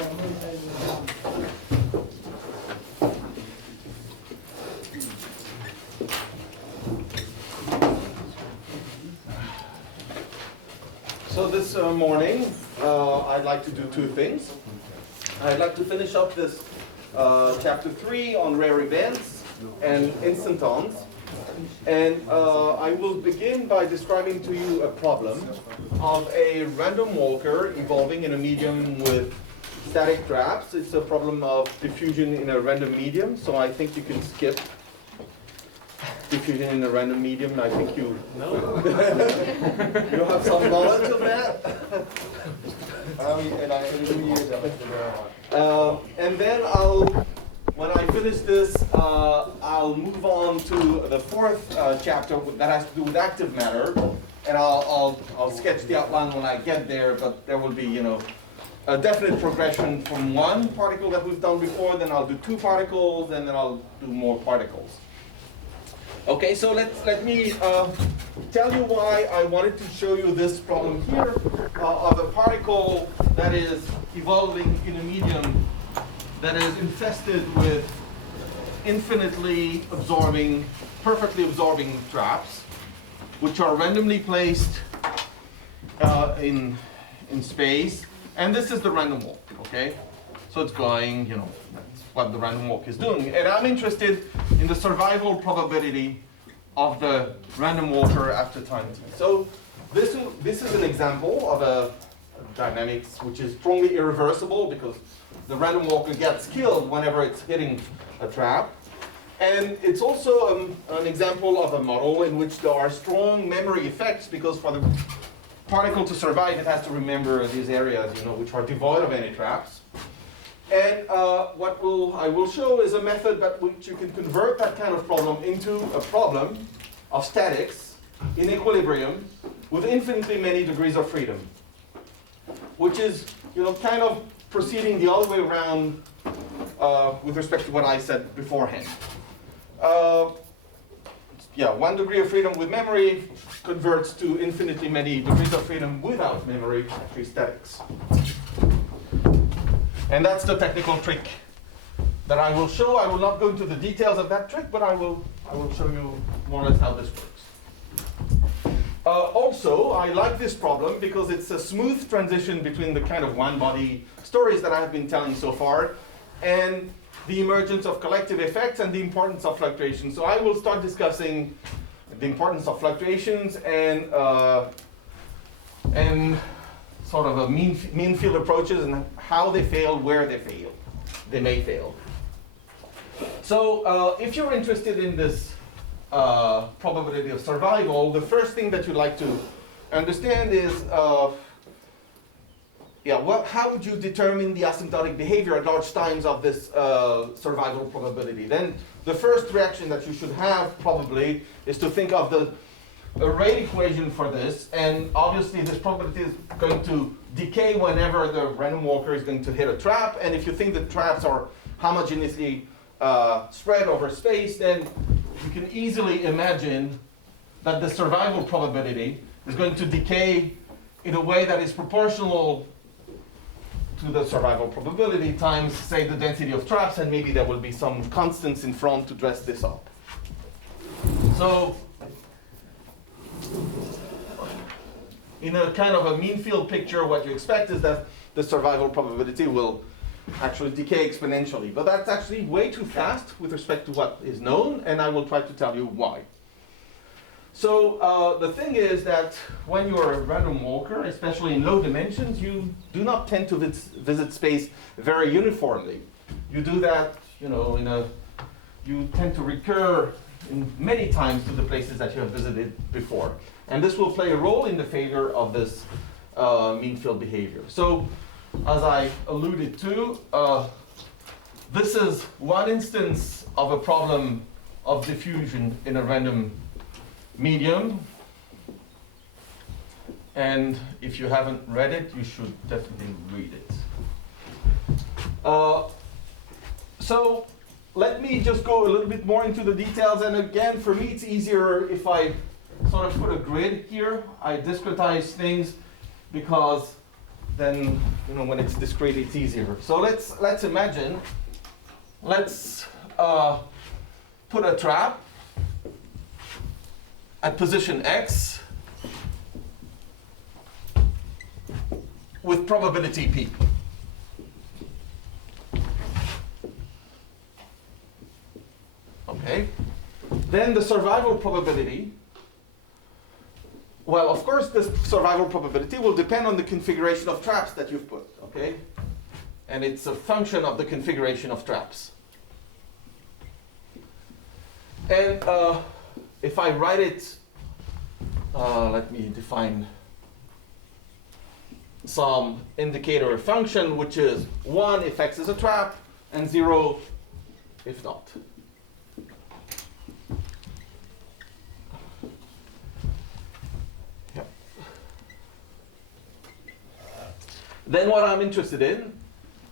So this morning, I'd like to do two things. I'd like to finish up this chapter 3 on rare events and instantons. And I will begin by describing to you a problem of a random walker evolving in a medium with static traps. It's a problem of diffusion in a random medium, so I think you can skip diffusion in a random medium. I think you know. You have some knowledge of that. And then when I finish this, I'll move on to the fourth chapter that has to do with active matter, and I'll sketch the outline when I get there. But there will be, a definite progression from one particle that we've done before. Then I'll do two particles, and then I'll do more particles. Okay, so let me tell you why I wanted to show you this problem here of a particle that is evolving in a medium that is infested with infinitely absorbing, perfectly absorbing traps, which are randomly placed in space. And this is the random walk, okay? So it's going, that's what the random walk is doing. And I'm interested in the survival probability of the random walker after time t. So this is an example of a dynamics which is strongly irreversible because the random walker gets killed whenever it's hitting a trap. And it's also an example of a model in which there are strong memory effects because for the particle to survive, it has to remember these areas, which are devoid of any traps. And what I will show is a method by which you can convert that kind of problem into a problem of statics in equilibrium with infinitely many degrees of freedom, which is, kind of proceeding the other way around with respect to what I said beforehand. 1 degree of freedom with memory converts to infinitely many degrees of freedom without memory, actually statics. And that's the technical trick that I will show. I will not go into the details of that trick, but I will show you more or less how this works. Also, I like this problem because it's a smooth transition between the kind of one-body stories that I have been telling so far and the emergence of collective effects and the importance of fluctuations. So I will start discussing the importance of fluctuations and sort of a mean field approaches and how they fail, where they may fail. So if you're interested in this probability of survival, the first thing that you'd like to understand is how would you determine the asymptotic behavior at large times of this survival probability? Then the first reaction that you should have probably is to think of the rate equation for this, and obviously this probability is going to decay whenever the random walker is going to hit a trap, and if you think the traps are homogeneously spread over space, then you can easily imagine that the survival probability is going to decay in a way that is proportional to the survival probability times, say, the density of traps, and maybe there will be some constants in front to dress this up. So in a kind of a mean field picture, what you expect is that the survival probability will actually decay exponentially. But that's actually way too fast with respect to what is known, and I will try to tell you why. So the thing is that when you're a random walker, especially in low dimensions, you do not tend to visit space very uniformly. You do that, you tend to recur in many times to the places that you have visited before. And this will play a role in the failure of this mean field behavior. So as I alluded to, this is one instance of a problem of diffusion in a random medium. And if you haven't read it, you should definitely read it. So let me just go a little bit more into the details. And again, for me, it's easier if I sort of put a grid here. I discretize things because then when it's discrete, it's easier. So let's imagine, let's put a trap at position x with probability p. Okay. Then the survival probability, well, of course, the survival probability will depend on the configuration of traps that you've put, okay? And it's a function of the configuration of traps. And if I write it, let me define some indicator function, which is 1 if x is a trap, and 0 if not. Yep. Then what I'm interested in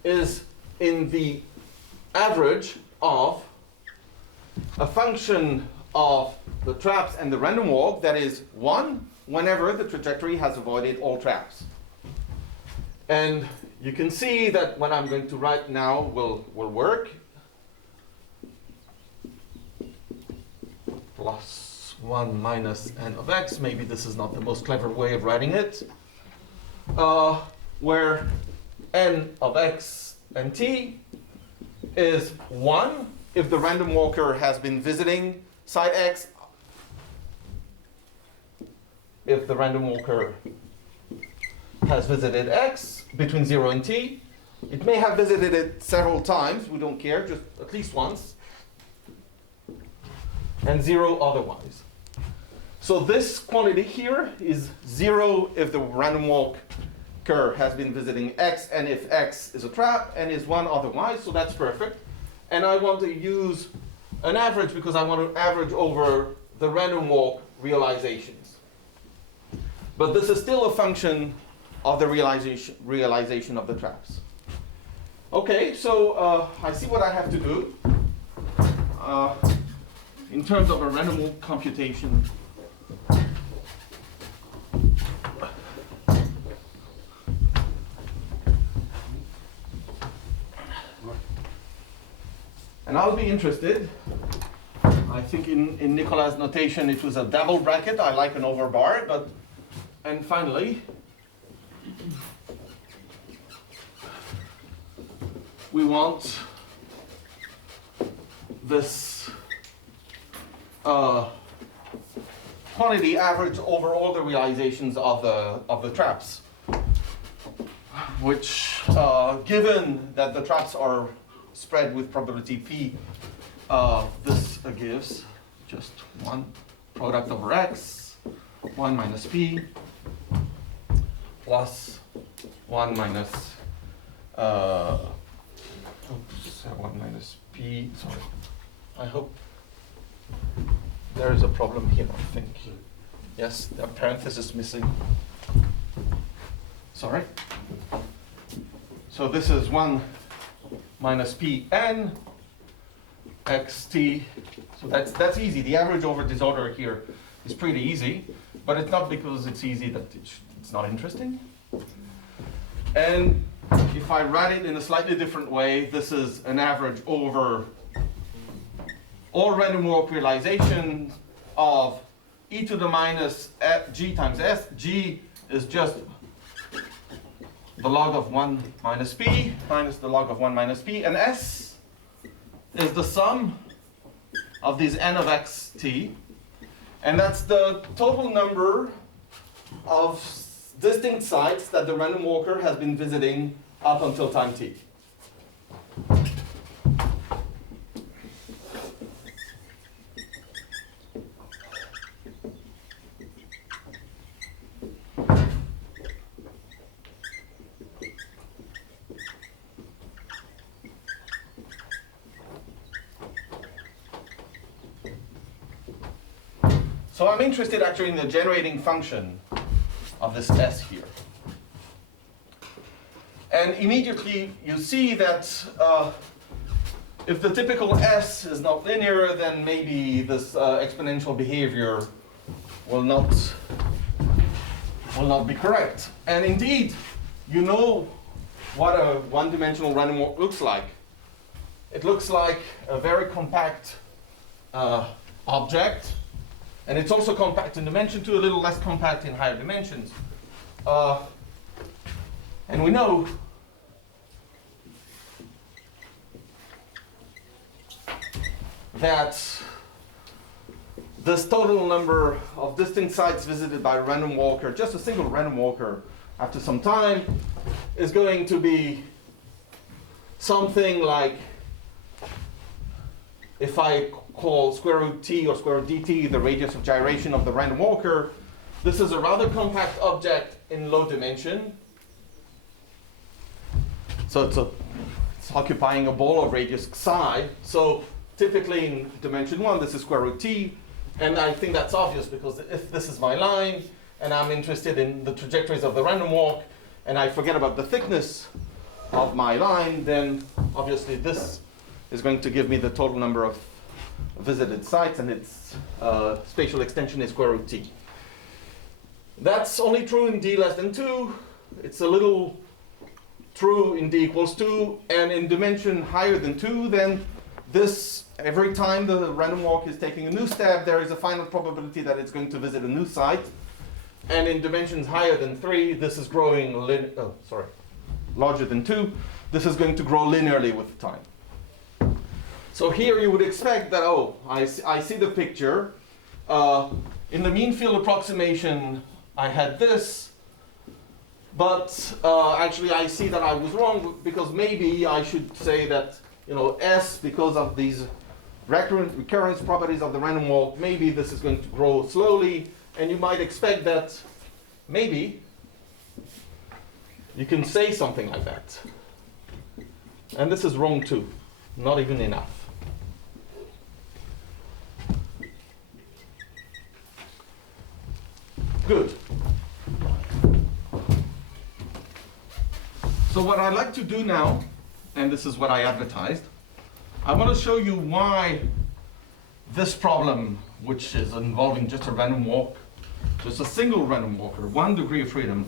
is in the average of a function of the traps and the random walk that is 1 whenever the trajectory has avoided all traps. And you can see that what I'm going to write now will work. Plus 1 minus n of x. Maybe this is not the most clever way of writing it. Where n of x and t is 1 if the random walker has been visiting site x. If the random walker has visited x between 0 and t. It may have visited it several times, we don't care, just at least once. And 0 otherwise. So this quantity here is 0 if the random walker has been visiting x, and if x is a trap, and is 1 otherwise, so that's perfect. And I want to use an average because I want to average over the random walk realizations. But this is still a function of the realization of the traps. Okay, so I see what I have to do in terms of a random walk computation. And I'll be interested. I think in Nicolas' notation it was a double bracket. I like an overbar, but and finally, we want this quantity average over all the realizations of the traps, which given that the traps are spread with probability p, this gives just 1 product over x, 1 minus p, plus 1 minus 1 minus p. Sorry, I hope there is a problem here. I think yes, the parenthesis missing. Sorry. So this is 1 minus p n xt. So that's easy. The average over disorder here is pretty easy, but it's not because it's easy that it's not interesting. And if I write it in a slightly different way, this is an average over all random walk realizations of e to the minus g times s. G is just the log of 1 minus p minus the log of 1 minus p, and s is the sum of these n of xt, and that's the total number of distinct sites that the random walker has been visiting up until time t. So I'm interested actually in the generating function of this s here. And immediately you see that if the typical s is not linear, then maybe this exponential behavior will not be correct. And indeed, you know what a one-dimensional random walk looks like. It looks like a very compact object, and it's also compact in dimension 2, a little less compact in higher dimensions. And we know that this total number of distinct sites visited by a random walker, just a single random walker, after some time, is going to be something like, if I call square root t or square root dt the radius of gyration of the random walker, this is a rather compact object in low dimension. So it's occupying a ball of radius psi. So typically in dimension 1, this is square root t. And I think that's obvious because if this is my line and I'm interested in the trajectories of the random walk and I forget about the thickness of my line, then obviously this is going to give me the total number of visited sites, and its spatial extension is square root t. That's only true in d less than 2. It's a little true in d equals 2, and in dimension higher than 2, then this, every time the random walk is taking a new step, there is a finite probability that it's going to visit a new site. And in dimensions higher than 3, this is growing larger than 2, this is going to grow linearly with time. So here you would expect that, I see the picture. In the mean field approximation, I had this, but actually I see that I was wrong, because maybe I should say that, S, because of these recurrence properties of the random walk, maybe this is going to grow slowly, and you might expect that maybe you can say something like that. And this is wrong too, not even enough. Good. So what I'd like to do now, and this is what I advertised, I want to show you why this problem, which is involving just a random walk, just a single random walker, 1 degree of freedom,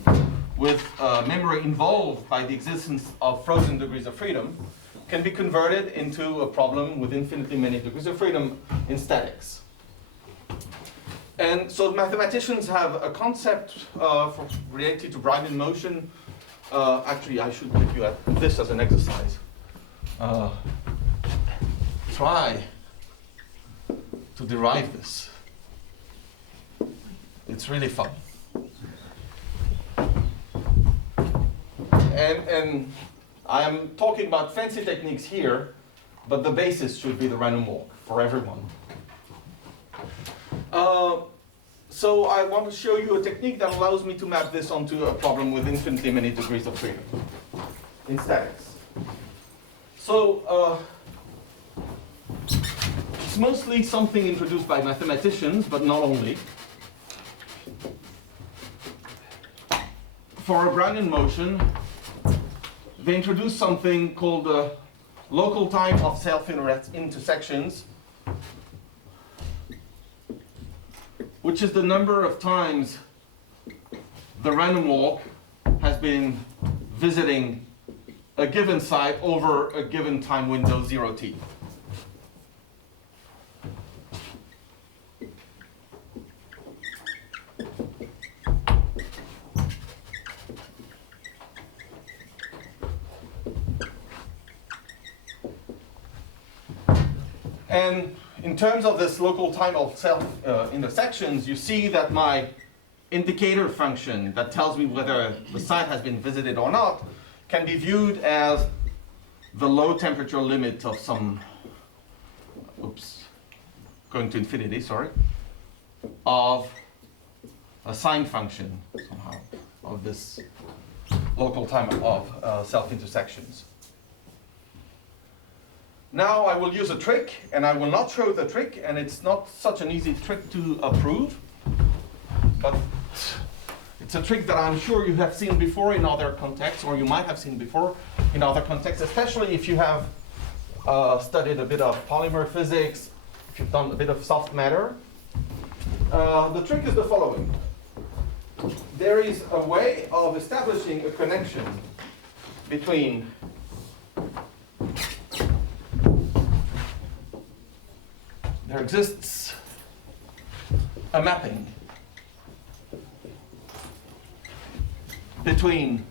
with memory involved by the existence of frozen degrees of freedom, can be converted into a problem with infinitely many degrees of freedom in statics. And so mathematicians have a concept related to Brownian motion. Actually, I should give you this as an exercise. Try to derive this. It's really fun. And I am talking about fancy techniques here, but the basis should be the random walk for everyone. So I want to show you a technique that allows me to map this onto a problem with infinitely many degrees of freedom in statics. So it's mostly something introduced by mathematicians, but not only. For a Brownian motion, they introduced something called the local time of self-intersections, which is the number of times the random walk has been visiting a given site over a given time window 0t. And in terms of this local time of self-intersections, you see that my indicator function that tells me whether the site has been visited or not can be viewed as the low temperature limit of some, going to infinity, of a sine function somehow of this local time of self-intersections. Now I will use a trick, and I will not show the trick, and it's not such an easy trick to prove, but it's a trick that I'm sure you have seen before in other contexts, or you might have seen before in other contexts, especially if you have studied a bit of polymer physics, if you've done a bit of soft matter. The trick is the following. There is a way of establishing a connection between there exists a mapping between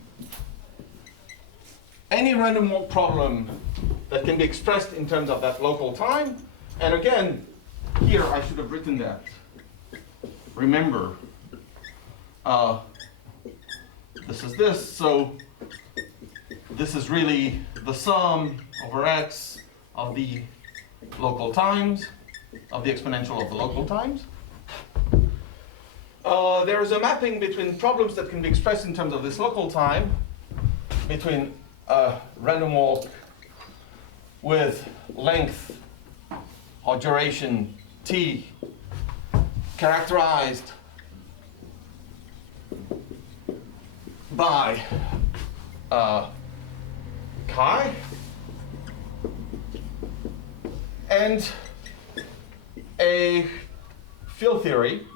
any random walk problem that can be expressed in terms of that local time. And again, here I should have written that. Remember, this is this, so this is really the sum over x of the local times, of the exponential of the local times. There is a mapping between problems that can be expressed in terms of this local time, between a random walk with length or duration t characterized by chi and a field theory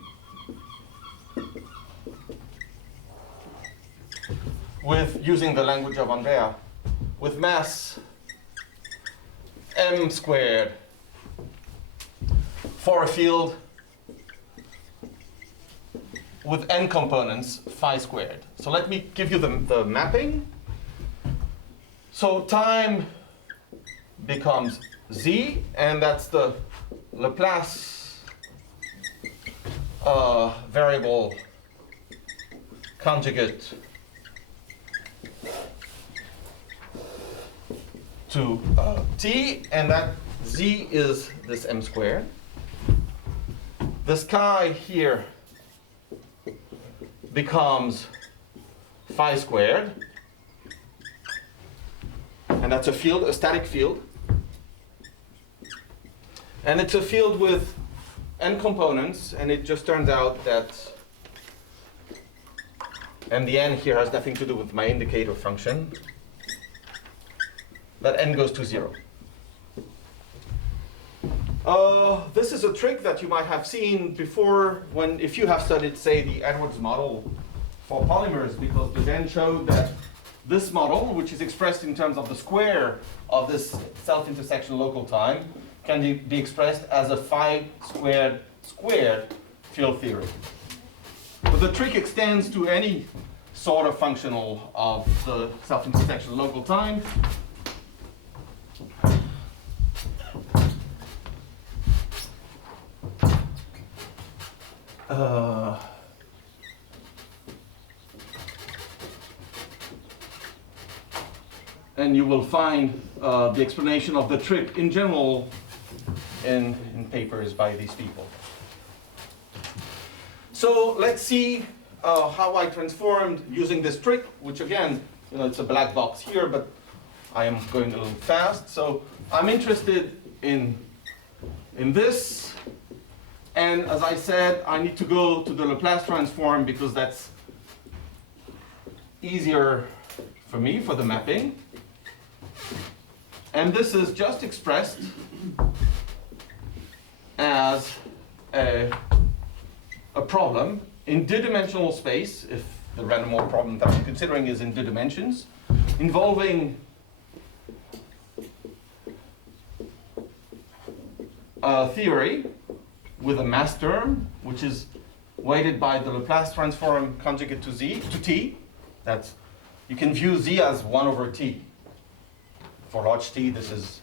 with, using the language of Andrea, with mass m squared for a field with n components phi squared. So let me give you the mapping. So time becomes z, and that's the Laplace variable conjugate to t, and that z is this m squared. This chi here becomes phi squared, and that's a field, a static field. And it's a field with n components, and it just turns out that, and the n here has nothing to do with my indicator function, that n goes to 0. This is a trick that you might have seen before if you have studied, say, the Edwards model for polymers, because the then showed that this model, which is expressed in terms of the square of this self-intersection local time, can be expressed as a phi squared field theory. But the trick extends to any sort of functional of the self-intersection local time. And you will find the explanation of the trick in general in papers by these people. So let's see how I transformed using this trick, which again, it's a black box here, but I am going a little fast. So I'm interested in this. And as I said, I need to go to the Laplace transform because that's easier for me for the mapping. And this is just expressed as a problem in two-dimensional space, if the random walk problem that I'm considering is in 2 dimensions, involving a theory with a mass term, which is weighted by the Laplace transform conjugate to t. You can view z as 1 over t. For large t, this is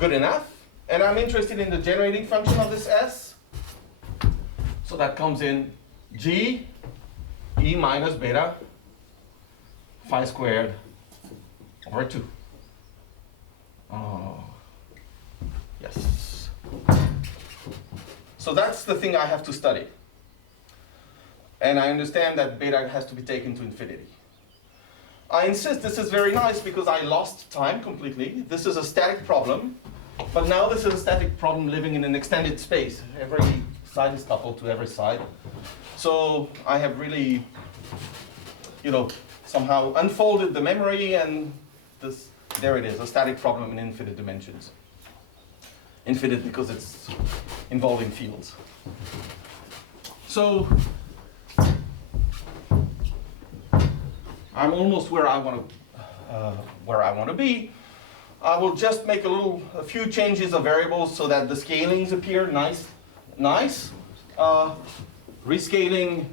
good enough. And I'm interested in the generating function of this s. So that comes in g e minus beta phi squared over 2. Yes. So that's the thing I have to study. And I understand that beta has to be taken to infinity. I insist this is very nice because I lost time completely. This is a static problem, but now this is a static problem living in an extended space. Every side is coupled to every side. So I have really, somehow unfolded the memory, and there it is, a static problem in infinite dimensions. Infinite because it's involving fields. So I'm almost where I want to where I want to be, I will just make a few changes of variables so that the scalings appear nice. Rescaling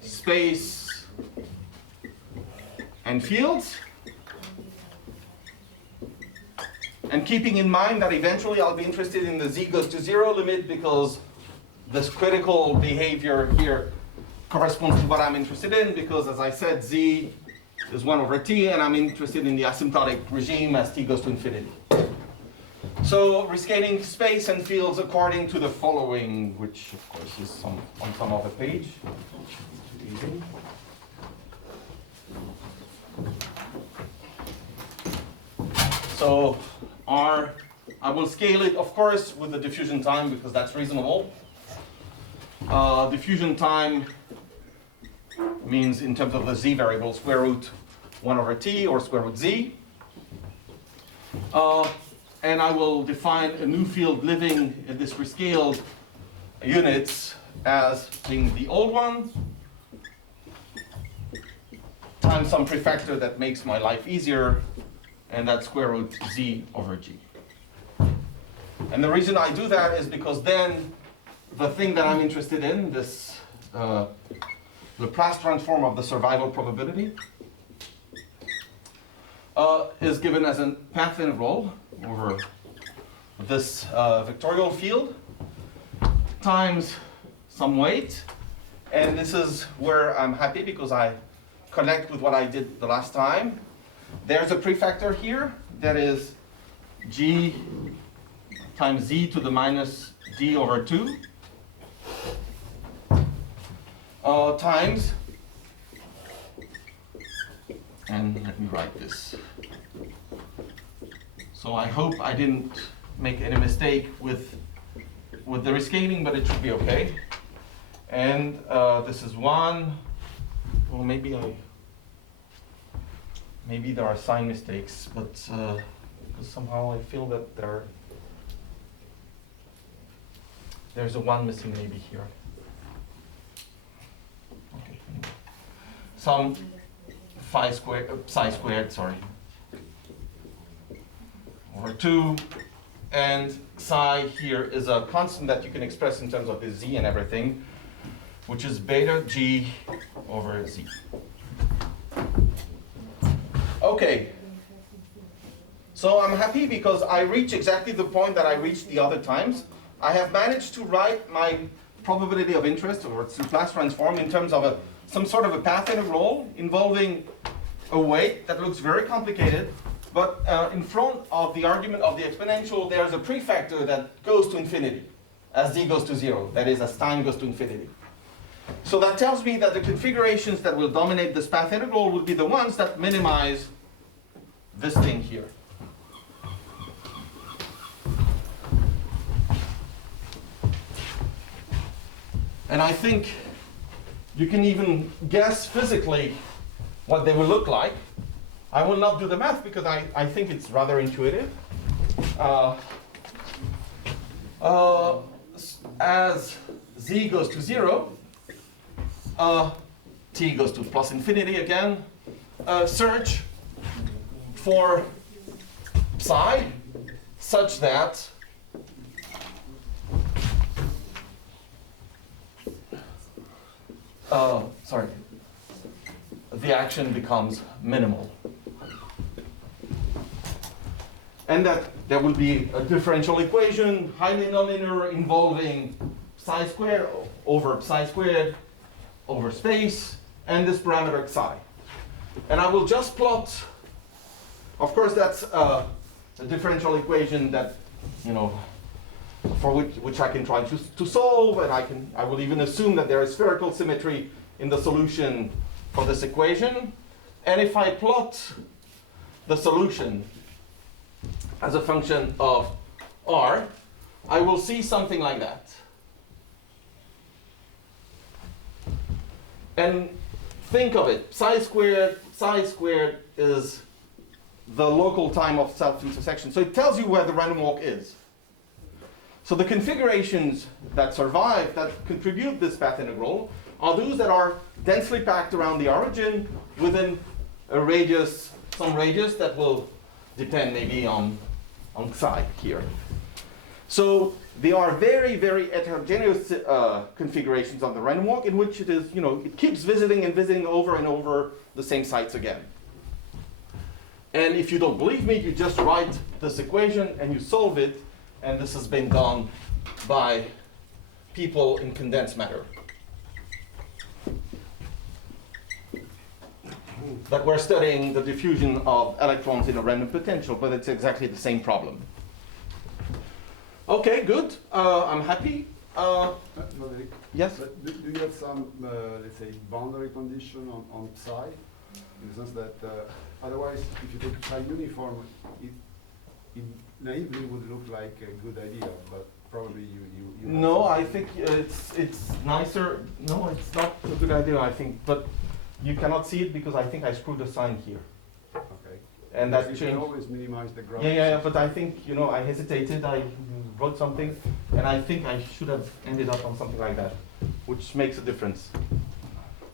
space and fields. And keeping in mind that eventually I'll be interested in the z goes to 0 limit, because this critical behavior here corresponds to what I'm interested in, because as I said, z is 1 over t, and I'm interested in the asymptotic regime as t goes to infinity. So rescaling space and fields according to the following, which of course is on some other page. Easy. So R, I will scale it, of course, with the diffusion time, because that's reasonable. Diffusion time means, in terms of the z variable, square root 1 over t, or square root z. And I will define a new field living in this rescaled units as being the old one times some prefactor that makes my life easier, and that's square root z over g. And the reason I do that is because then the thing that I'm interested in, this Laplace transform of the survival probability, is given as a path integral over this vectorial field times some weight. And this is where I'm happy, because I connect with what I did the last time. There's a prefactor here that is g times z to the minus d over 2 times, and let me write this. So I hope I didn't make any mistake with the rescaling, but it should be okay. And this is 1. Well, maybe there are sign mistakes, but because somehow I feel that there's a 1 missing maybe here. Okay. Some psi squared, sorry, over 2, and psi here is a constant that you can express in terms of the z and everything, which is beta g over z. Okay, so I'm happy because I reach exactly the point that I reached the other times. I have managed to write my probability of interest, or its Laplace transform, in terms of some sort of a path integral involving a weight that looks very complicated, but in front of the argument of the exponential, there's a prefactor that goes to infinity as z goes to 0, that is, as time goes to infinity. So that tells me that the configurations that will dominate this path integral will be the ones that minimize this thing here. And I think you can even guess physically what they will look like. I will not do the math because I think it's rather intuitive. As z goes to 0, t goes to plus infinity again, search for psi such that the action becomes minimal. And that there will be a differential equation, highly nonlinear, involving psi squared over psi squared over space, and this parameter psi. And I will just plot, of course that's a differential equation that, for which I can try to solve, and I will even assume that there is spherical symmetry in the solution for this equation. And if I plot the solution as a function of r, I will see something like that. And think of it, psi squared is the local time of self-intersection. So it tells you where the random walk is. So the configurations that survive, that contribute this path integral, are those that are densely packed around the origin within a radius some radius that will depend maybe on psi here. So there are very, very heterogeneous configurations of the random walk in which it is, it keeps visiting and visiting over and over the same sites again. And if you don't believe me, you just write this equation and you solve it, and this has been done by people in condensed matter. That we're studying the diffusion of electrons in a random potential, but it's exactly the same problem. Okay, good. I'm happy. Frédéric, Yes? but do you have some, let's say, boundary condition on psi? In the sense that otherwise, if you take psi uniform, it naively would look like a good idea, but probably you No, I think it's nicer. No, it's not a good idea, I think. But you cannot see it because I think I screwed a sign here. Okay. And that you changed. can always minimize the graph. Yeah, but I think, I hesitated. I wrote something, and I think I should have ended up on something like that, which makes a difference.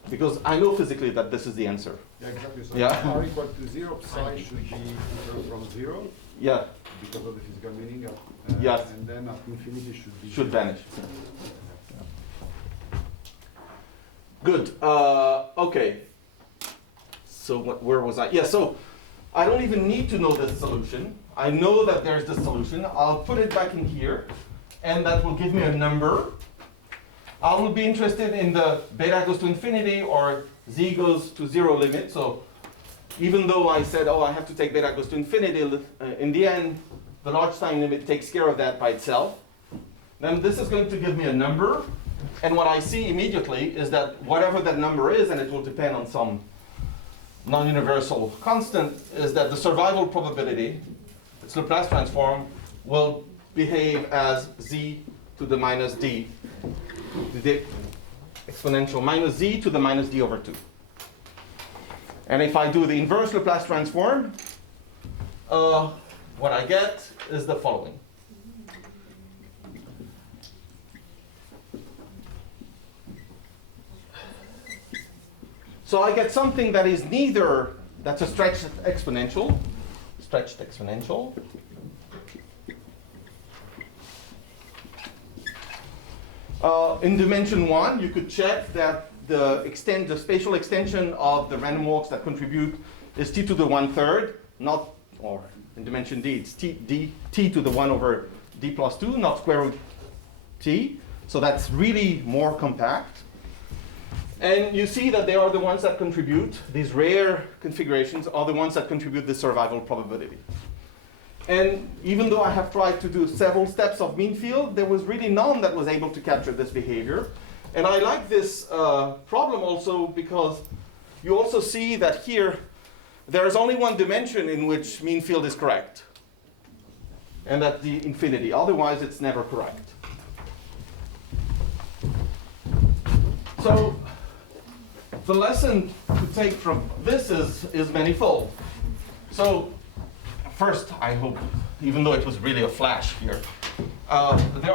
Because I know physically that this is the answer. Yeah, exactly. So Yeah. r equal to 0, psi should be equal from 0 Yeah, because of the physical meaning. Yes. And then at infinity should be should vanish. Good. Okay. So where was I? Yeah, so I don't even need to know this solution. I know that there's this solution. I'll put it back in here, and that will give me a number. I will be interested in the beta goes to infinity or z goes to 0 limit. So even though I said, I have to take beta goes to infinity, in the end, the large time limit takes care of that by itself. Then this is going to give me a number. And what I see immediately is that whatever that number is, and it will depend on some non-universal constant, is that the survival probability, its Laplace transform, will behave as z to the minus d, the exponential minus z to the minus d over 2. And if I do the inverse Laplace transform, what I get is the following. So I get something that is neither, that's a stretched exponential, in dimension 1, you could check that the spatial extension of the random walks that contribute is t to the 1/3, not, or in dimension d, it's t to the 1 over d plus 2, not square root t. So that's really more compact. And you see that they are the ones that contribute, these rare configurations are the ones that contribute the survival probability. And even though I have tried to do several steps of mean field, there was really none that was able to capture this behavior. And I like this problem also because you also see that here there is only one dimension in which mean field is correct. And that's the infinity. Otherwise, it's never correct. So the lesson to take from this is manifold. So first, I hope, even though it was really a flash here, there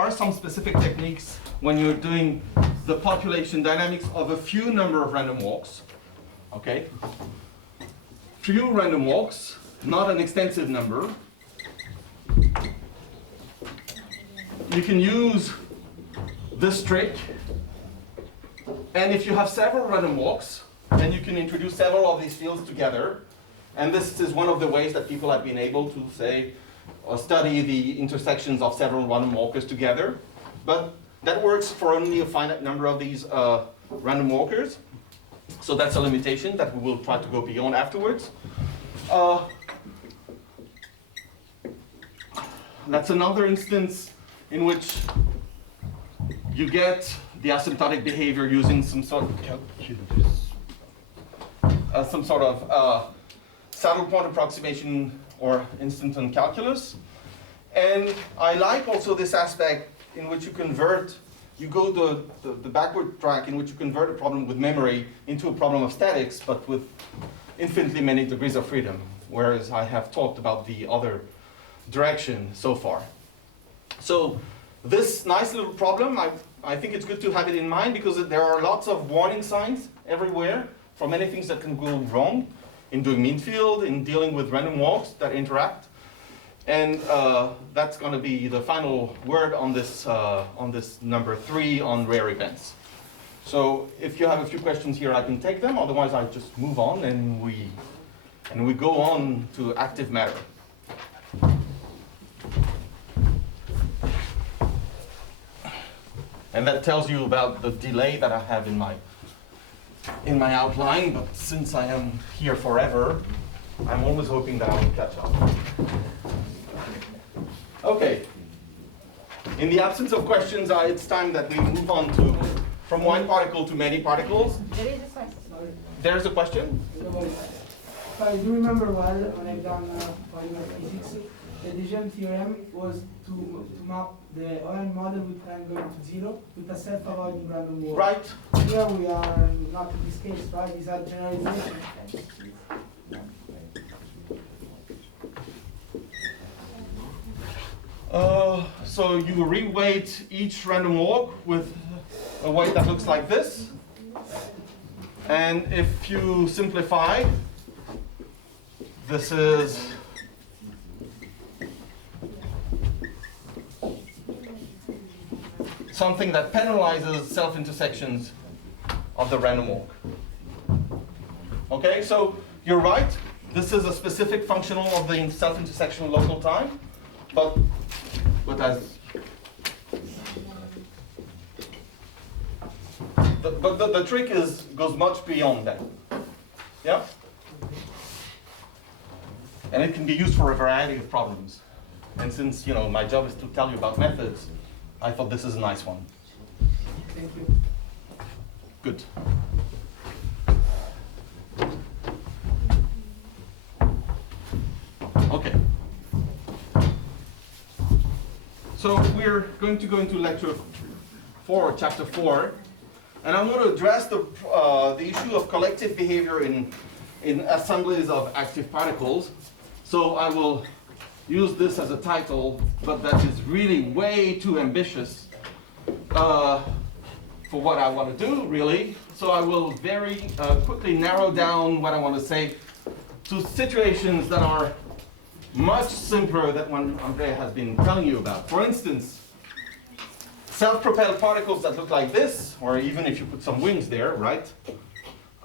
are some specific techniques when you're doing the population dynamics of a few number of random walks. Okay? Few random walks, not an extensive number. You can use this trick. And if you have several random walks, then you can introduce several of these fields together. And this is one of the ways that people have been able to, say, study the intersections of several random walkers together. But that works for only a finite number of these random walkers. So that's a limitation that we will try to go beyond afterwards. That's another instance in which you get the asymptotic behavior using some sort of saddle point approximation or instanton calculus. And I like also this aspect in which you convert, you go the backward track in which you convert a problem with memory into a problem of statics, but with infinitely many degrees of freedom, whereas I have talked about the other direction so far. So this nice little problem, I think it's good to have it in mind because there are lots of warning signs everywhere for many things that can go wrong. in doing mean field, in dealing with random walks that interact. And that's going to be the final word on this number 3 on rare events. So if you have a few questions here, I can take them. Otherwise, I just move on and we go on to active matter. And that tells you about the delay that I have in my outline. But since I am here forever, I'm always hoping that I will catch up. Okay. In the absence of questions, it's time that we move on to from one particle to many particles. There is a question. There's a question. I do remember well when I've done polymer physics, the Dijon theorem was to map the ON model with time going to 0 with a self-avoiding random walk. Right. Here we are not in this case, right? These are generalizations. So you reweight each random walk with a weight that looks like this. And if you simplify, this is something that penalizes self-intersections of the random walk. Okay, so you're right. This is a specific functional of the self-intersection local time, but as the trick goes much beyond that. Yeah? And it can be used for a variety of problems. And since my job is to tell you about methods, I thought this is a nice one. Thank you. Good. Okay. So we're going to go into lecture 4, chapter 4, and I want to address the issue of collective behavior in assemblies of active particles. So I will use this as a title, but that is really way too ambitious for what I want to do, really. So I will very quickly narrow down what I want to say to situations that are much simpler than what Andrea has been telling you about. For instance, self-propelled particles that look like this, or even if you put some wings there, right?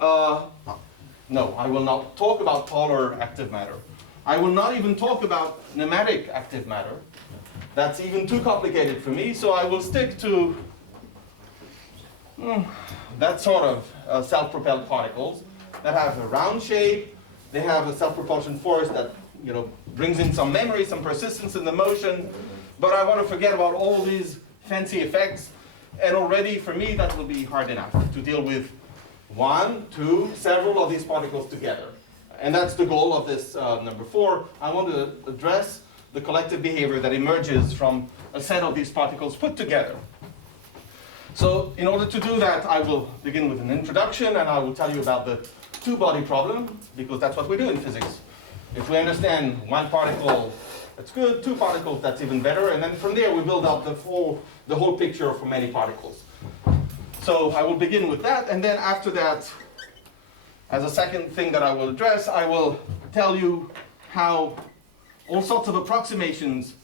No, I will not talk about polar active matter. I will not even talk about nematic active matter. That's even too complicated for me, so I will stick to that sort of self-propelled particles that have a round shape. They have a self-propulsion force that brings in some memory, some persistence in the motion, but I want to forget about all these fancy effects, and already for me that will be hard enough to deal with 1, 2, several of these particles together. And that's the goal of this number 4. I want to address the collective behavior that emerges from a set of these particles put together. So in order to do that, I will begin with an introduction, and I will tell you about the two-body problem, because that's what we do in physics. If we understand one particle, that's good. 2 particles, that's even better. And then from there, we build up the whole picture for many particles. So I will begin with that. And then after that, as a second thing that I will address, I will tell you how all sorts of approximations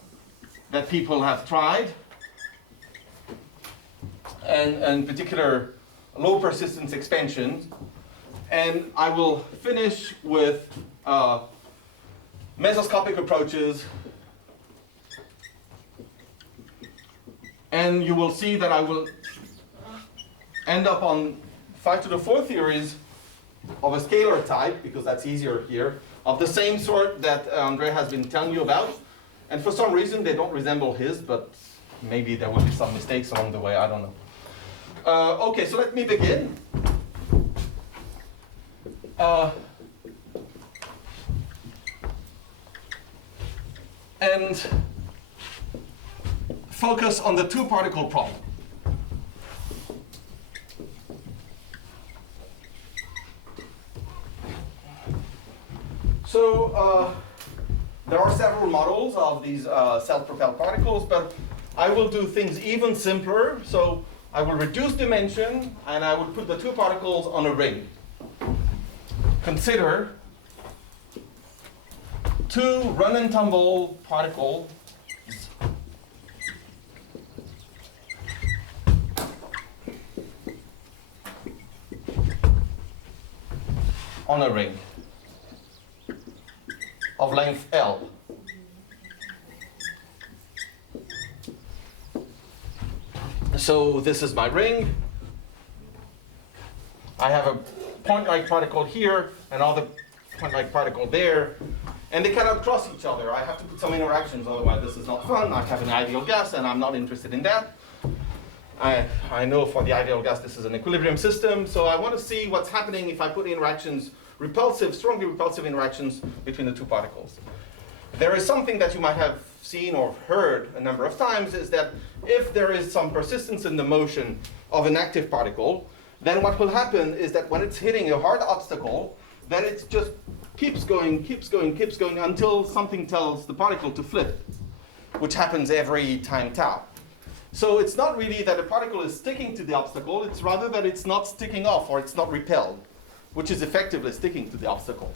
that people have tried, and in particular, low persistence expansions. And I will finish with mesoscopic approaches, and you will see that I will end up on 5 to the 4 theories of a scalar type, because that's easier here, of the same sort that Andrea has been telling you about. And for some reason, they don't resemble his, but maybe there will be some mistakes along the way, I don't know. Okay, so let me begin. And focus on the 2-particle problem. So there are several models of these self-propelled particles, but I will do things even simpler. So I will reduce dimension, and I will put the 2 particles on a ring. Consider two run and tumble particles on a ring of length L. So this is my ring. I have a point-like particle here, and other point-like particle there, and they cannot cross each other. I have to put some interactions, otherwise this is not fun. I have an ideal gas, and I'm not interested in that. I know for the ideal gas this is an equilibrium system, so I want to see what's happening if I put interactions, repulsive, strongly repulsive interactions between the two particles. There is something that you might have seen or heard a number of times, is that if there is some persistence in the motion of an active particle, then what will happen is that when it's hitting a hard obstacle, then it just keeps going until something tells the particle to flip, which happens every time tau. So it's not really that the particle is sticking to the obstacle, it's rather that it's not sticking off or it's not repelled, which is effectively sticking to the obstacle.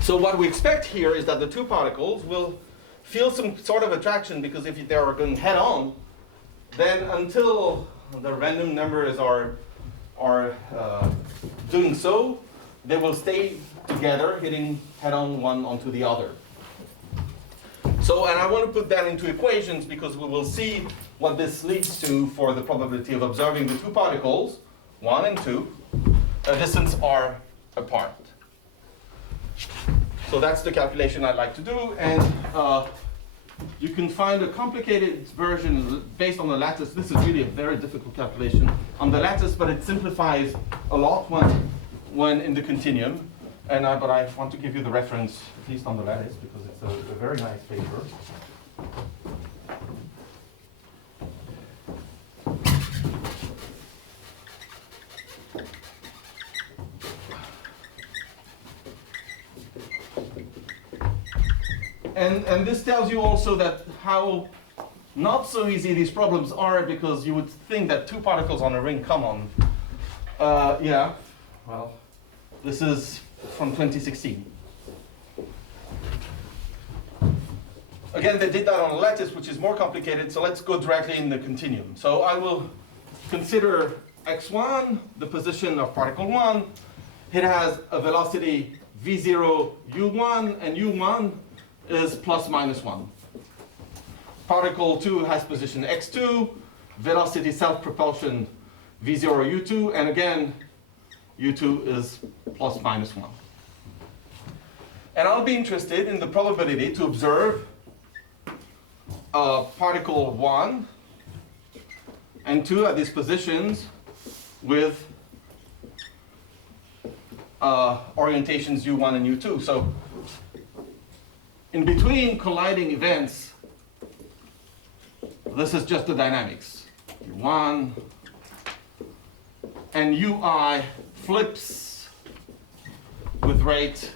So what we expect here is that the two particles will feel some sort of attraction, because if they are going head on, then until the random numbers are doing so, they will stay together, hitting head on one onto the other. So, and I want to put that into equations because we will see what this leads to for the probability of observing the two particles, 1 and 2, a distance r apart. So that's the calculation I'd like to do, and you can find a complicated version based on the lattice. This is really a very difficult calculation on the lattice, but it simplifies a lot when in the continuum. And but I want to give you the reference, at least on the lattice, because it's a very nice paper. And this tells you also that how not so easy these problems are, because you would think that two particles on a ring come on. Yeah, well, this is from 2016. Again, they did that on a lattice, which is more complicated, so let's go directly in the continuum. So I will consider x1, the position of particle 1. It has a velocity v0 u1, and u1 is plus minus 1. Particle 2 has position x2, velocity self-propulsion v0 u2, and again, u2 is plus minus 1. And I'll be interested in the probability to observe particle 1 and 2 at these positions with orientations u1 and u2. So in between colliding events, this is just the dynamics. u1 and ui flips with rate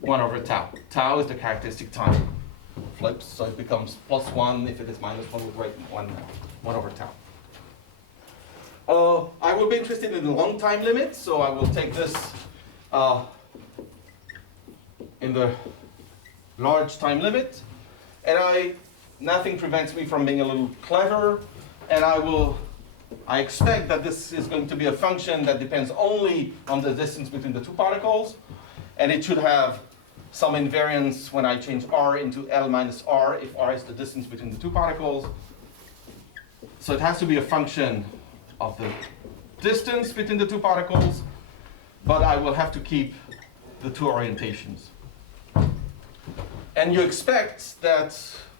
1 over tau. Tau is the characteristic time. Flips, so it becomes plus 1 if it is minus 1 with rate 1 over tau. I will be interested in the long time limit, so I will take this in the large time limit, and nothing prevents me from being a little clever, and I expect that this is going to be a function that depends only on the distance between the two particles, and it should have some invariance when I change r into L minus r, if r is the distance between the two particles. So it has to be a function of the distance between the two particles, but I will have to keep the two orientations. And you expect that,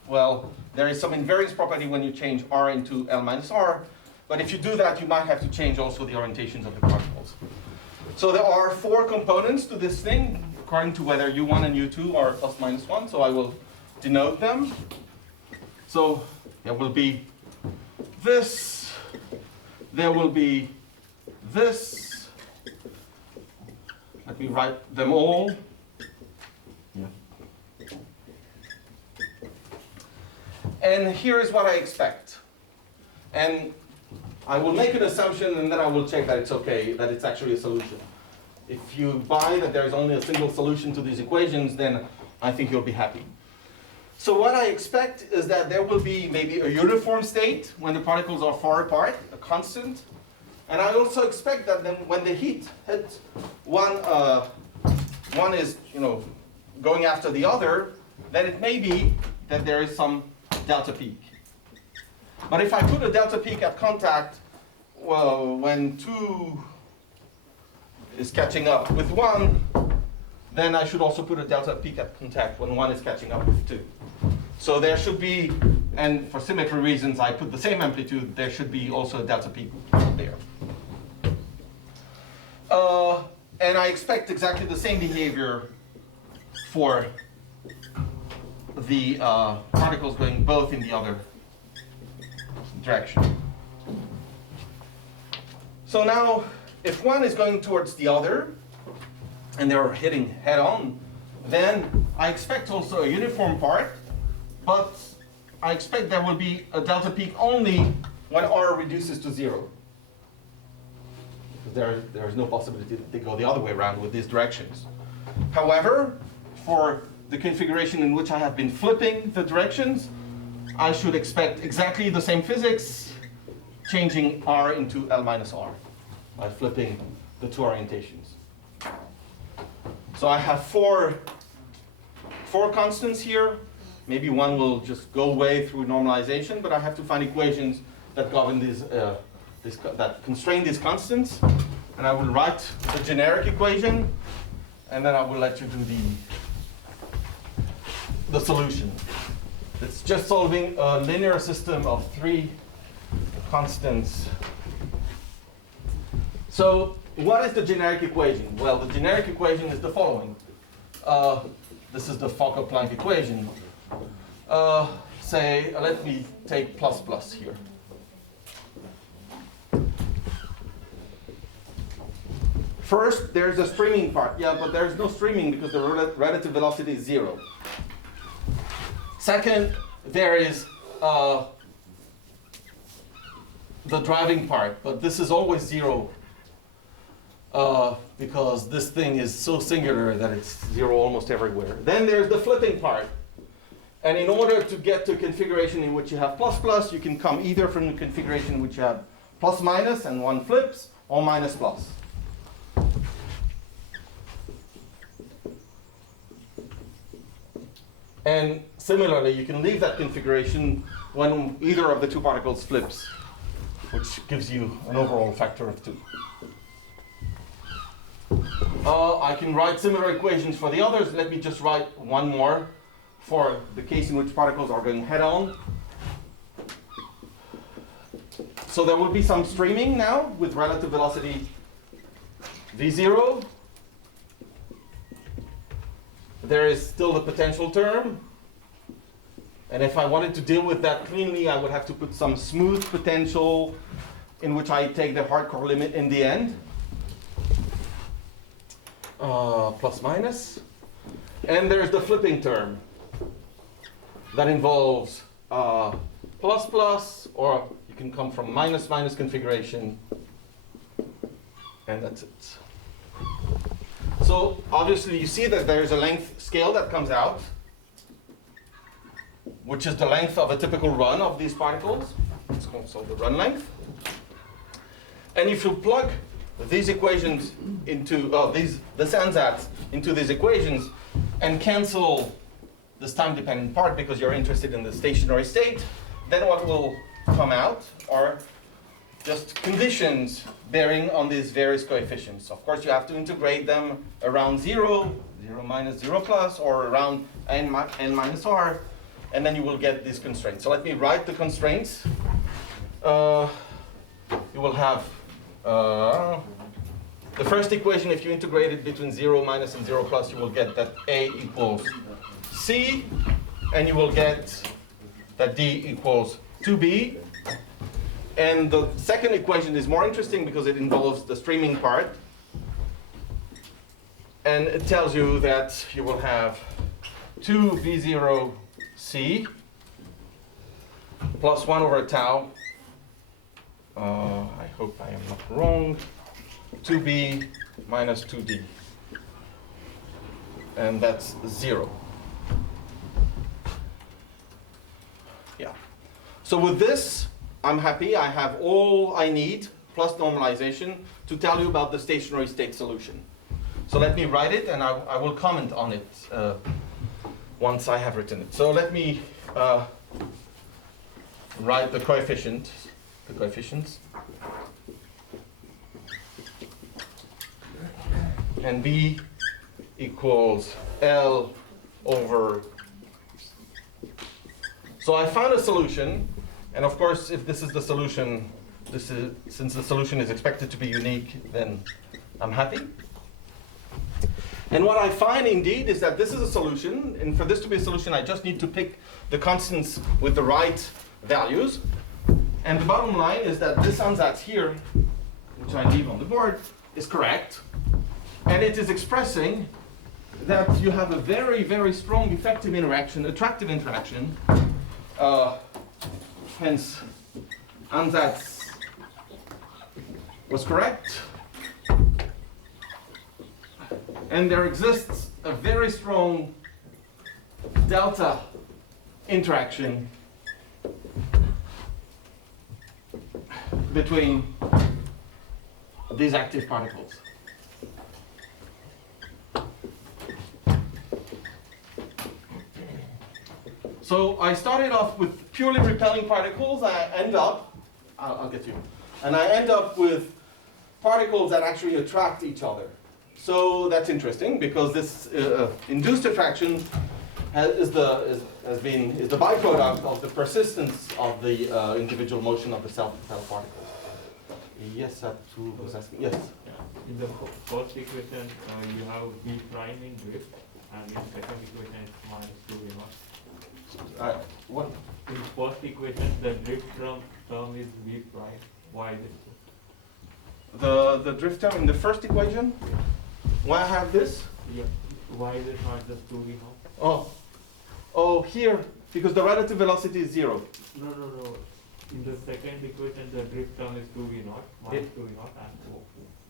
well, there is some invariance property when you change r into L minus r, but if you do that, you might have to change also the orientations of the particles. So there are 4 components to this thing, according to whether u1 and u2 are plus minus 1, so I will denote them. So there will be this, there will be this. Let me write them all. Yeah. And here is what I expect. And I will make an assumption, and then I will check that it's okay, that it's actually a solution. if you buy that there's only a single solution to these equations, then I think you'll be happy. So what I expect is that there will be maybe a uniform state when the particles are far apart, a constant. And I also expect that then when the heat hits one is going after the other, then it may be that there is some delta peak. But if I put a delta peak at contact, well, when 2 is catching up with 1, then I should also put a delta peak at contact when 1 is catching up with 2. So there should be, and for symmetry reasons I put the same amplitude, there should be also a delta peak there. And I expect exactly the same behavior for the particles going both in the other direction. So now, if one is going towards the other, and they're hitting head-on, then I expect also a uniform part, but I expect there will be a delta peak only when R reduces to 0. Because there is no possibility that they go the other way around with these directions. However, for the configuration in which I have been flipping the directions, I should expect exactly the same physics, changing R into L minus R by flipping the two orientations. So I have four constants here. Maybe one will just go away through normalization, but I have to find equations that govern these, that constrain these constants. And I will write the generic equation, and then I will let you do the solution. It's just solving a linear system of 3 constants. So what is the generic equation? Well, the generic equation is the following. This is the Fokker-Planck equation. Let me take plus plus here. First, there's a streaming part. Yeah, but there's no streaming because the relative velocity is 0. Second, there is the driving part, but this is always 0 because this thing is so singular that it's 0 almost everywhere. Then there's the flipping part. And in order to get to a configuration in which you have plus plus, you can come either from the configuration in which you have plus minus and one flips, or minus plus. And similarly, you can leave that configuration when either of the two particles flips, which gives you an overall factor of 2. I can write similar equations for the others. Let me just write one more for the case in which particles are going head-on. So there will be some streaming now with relative velocity v0. There is still the potential term. And if I wanted to deal with that cleanly, I would have to put some smooth potential in which I take the hardcore limit in the end. Plus minus. And there's the flipping term that involves plus plus, or you can come from minus minus configuration. And that's it. So obviously you see that there's a length scale that comes out, which is the length of a typical run of these particles. It's called the run length. And if you plug these equations into, this ansatz into these equations and cancel this time-dependent part because you're interested in the stationary state, then what will come out are just conditions bearing on these various coefficients. Of course, you have to integrate them around 0, 0 minus 0 plus, or around n minus r, and then you will get these constraints. So let me write the constraints. You will have the first equation. If you integrate it between 0 minus and 0 plus, you will get that A equals C, and you will get that D equals 2B. And the second equation is more interesting because it involves the streaming part. And it tells you that you will have 2V0C plus 1 over tau. I hope I am not wrong. 2B minus 2D. And that's 0. Yeah. So with this, I'm happy. I have all I need, plus normalization, to tell you about the stationary state solution. So let me write it, and I will comment on it once I have written it. So let me write the coefficients. And B equals L over. So I found a solution, and of course, if this is the solution, since the solution is expected to be unique, then I'm happy. And what I find indeed is that this is a solution, and for this to be a solution, I just need to pick the constants with the right values. And the bottom line is that this ansatz here, which I leave on the board, is correct. And it is expressing that you have a very, very strong effective interaction, attractive interaction. Hence, ansatz was correct. And there exists a very strong delta interaction between these active particles. So I started off with purely repelling particles. I end up, I'll get you, and I end up with particles that actually attract each other. So that's interesting because this induced attraction is the byproduct of the persistence of the individual motion of the self-propelled particles. Yes, that too was asking. Yes. In the first equation, you have V prime in drift, and in second equation it's minus 2V0. What? In the first equation, the drift term is V prime. Why is it so? The drift term in the first equation? Why I have this? Yeah. Why is it not just 2V0? Oh, here, because the relative velocity is 0. No. In the second equation, the drift term is 2V0, minus 2V0,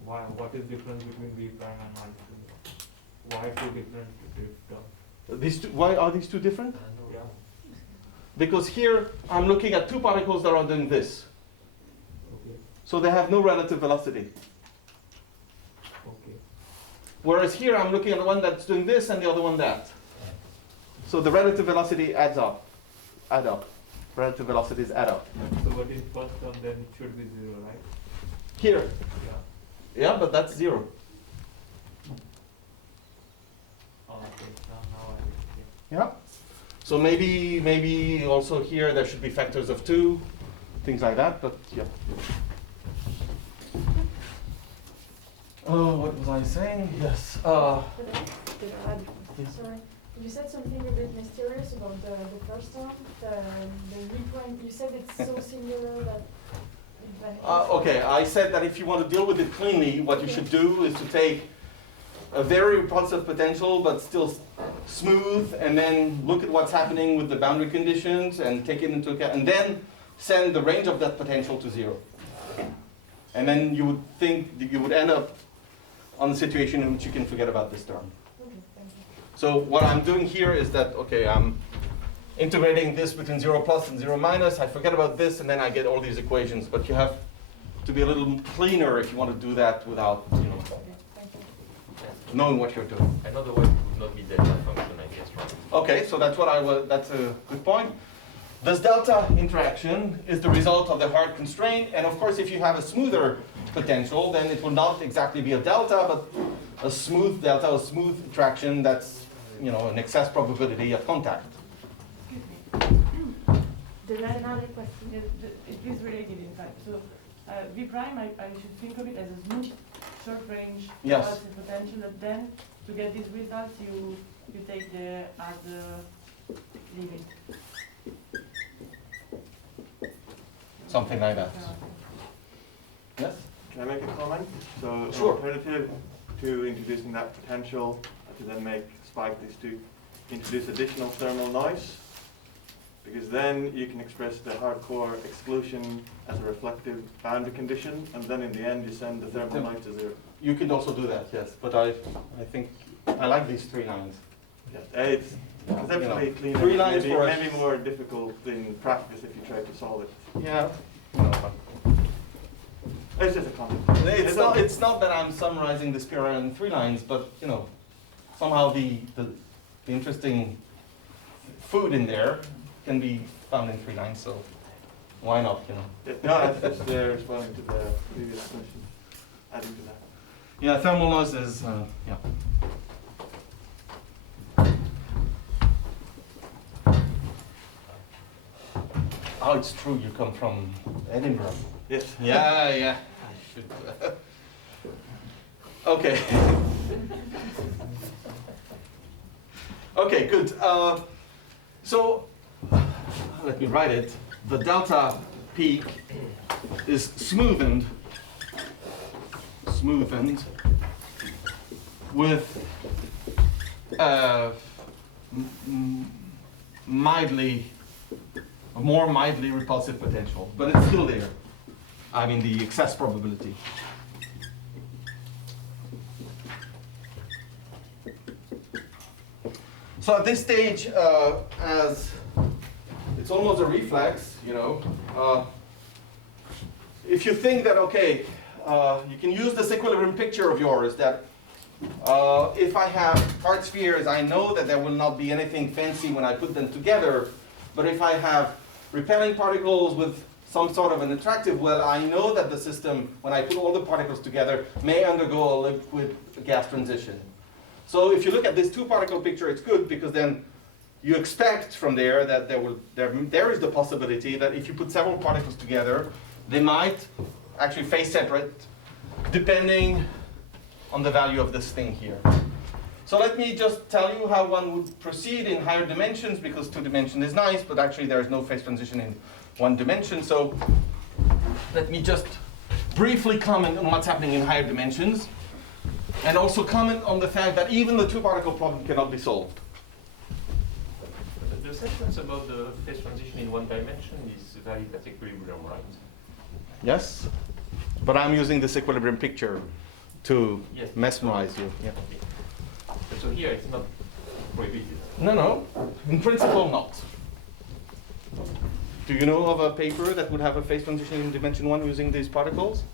and what is difference between V prime and minus 2V0? Why two different drift terms? These two, why are these two different? Yeah. Because here I'm looking at two particles that are doing this. Okay. So they have no relative velocity. Okay. Whereas here I'm looking at the one that's doing this and the other one that. So the relative velocity add up. Relative velocities add up. So what is first term, then it should be 0, right? Here. Yeah. Yeah, but that's 0. Oh, okay. Now I see. Yeah. So maybe also here there should be factors of 2, things like that, but yeah. Oh, what was I saying? Yes. Sorry. You said something a bit mysterious about the first term, the reprime. You said it's so similar that it vanishes. Okay, I said that if you want to deal with it cleanly, what you should do is to take a very repulsive potential, but still smooth, and then look at what's happening with the boundary conditions and take it into account, and then send the range of that potential to 0. And then you would think that you would end up on a situation in which you can forget about this term. Okay, thank you. So what I'm doing here is that, okay, I'm integrating this between 0 plus and 0 minus. I forget about this, and then I get all these equations. But you have to be a little cleaner if you want to do that without, Okay, thank you. knowing what you're doing. And otherwise it would not be delta function, I guess, right? Okay, so that's that's a good point. This delta interaction is the result of the hard constraint, and of course if you have a smoother potential, then it will not exactly be a delta, but a smooth delta, a smooth attraction that's, an excess probability of contact. There is another question. It is related, in fact. So V prime, I should think of it as a smooth, short range Yes. relative potential. And then to get these results, you take the other limit. Something like that. Yes? Can I make a comment? So, Sure. an alternative to introducing that potential to then spike is to introduce additional thermal noise, because then you can express the hardcore exclusion as a reflective boundary condition, and then in the end you send the thermal noise to 0. You can also do that, yes. But I think I like these 3 lines. Yeah, it's conceptually cleaner, 3 lines maybe, for maybe more difficult in practice if you try to solve it. Yeah. No, It's just a concept. it's not that I'm summarizing this PRL in 3 lines, but you know, somehow the interesting food in there can be found in 3 lines. So why not? You know. No, that's just responding to the previous question. Adding to that. Yeah, thermal noise is yeah. Oh, it's true. You come from Edinburgh. Yes. Yeah, yeah. I should. Okay. Okay, good. So let me write it. The delta peak is smoothened with more mildly repulsive potential, but it's still there. I mean, the excess probability. So at this stage, as it's almost a reflex, you know, if you think that, okay, you can use this equilibrium picture of yours that if I have hard spheres, I know that there will not be anything fancy when I put them together, but if I have repelling particles with some sort of an attractive well, I know that the system, when I put all the particles together, may undergo a liquid gas transition. So if you look at this 2-particle picture, it's good because then you expect from there that there is the possibility that if you put several particles together, they might actually phase separate depending on the value of this thing here. So let me just tell you how one would proceed in higher dimensions, because 2 dimension is nice, but actually there is no phase transition in 1 dimension. So let me just briefly comment on what's happening in higher dimensions, and also comment on the fact that even the 2-particle problem cannot be solved. The sentence about the phase transition in 1 dimension is valid at equilibrium, right? Yes? But I'm using this equilibrium picture to Yes. mesmerize you. Yeah. Okay. So here it's not prohibited. No, in principle not. Do you know of a paper that would have a phase transition in dimension 1 using these particles?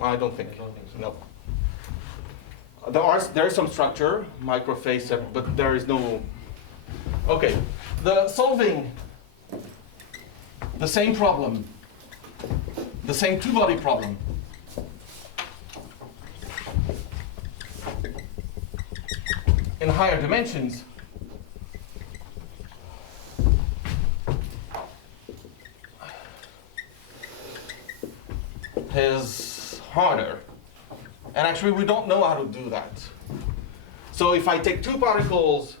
I don't think. I don't think so. No. There is some structure, microphase, but there is no. Okay, solving the same problem, the same 2-body problem. In higher dimensions, is harder. And actually, we don't know how to do that. So if I take 2 particles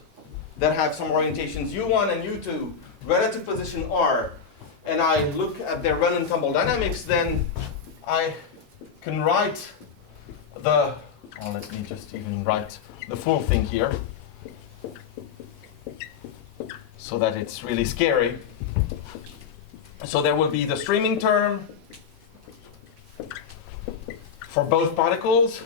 that have some orientations u1 and u2, relative position r, and I look at their run and tumble dynamics, then I can write let me just even write the full thing here, so that it's really scary. So there will be the streaming term for both particles.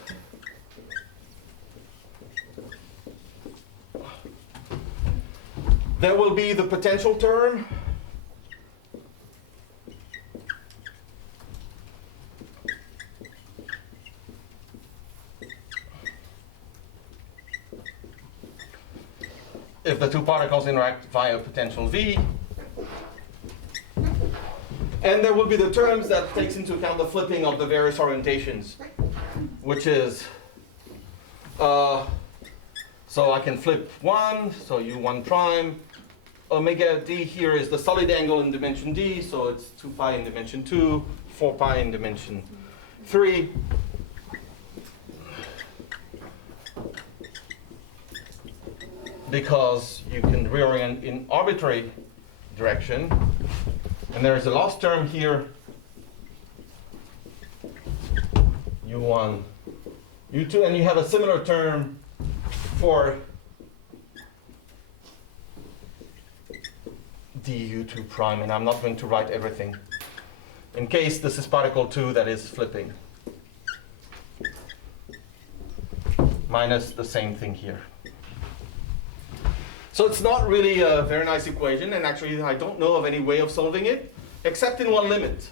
There will be the potential term. If the 2 particles interact via potential V. And there will be the terms that takes into account the flipping of the various orientations, which is, so I can flip 1, so u1 prime. Omega d here is the solid angle in dimension d, so it's 2 pi in dimension 2, 4 pi in dimension 3. Because you can reorient in arbitrary direction. And there is a loss term here, u1, u2, and you have a similar term for du2 prime, and I'm not going to write everything, in case this is particle 2 that is flipping. minus the same thing here. So it's not really a very nice equation, and actually I don't know of any way of solving it, except in one limit.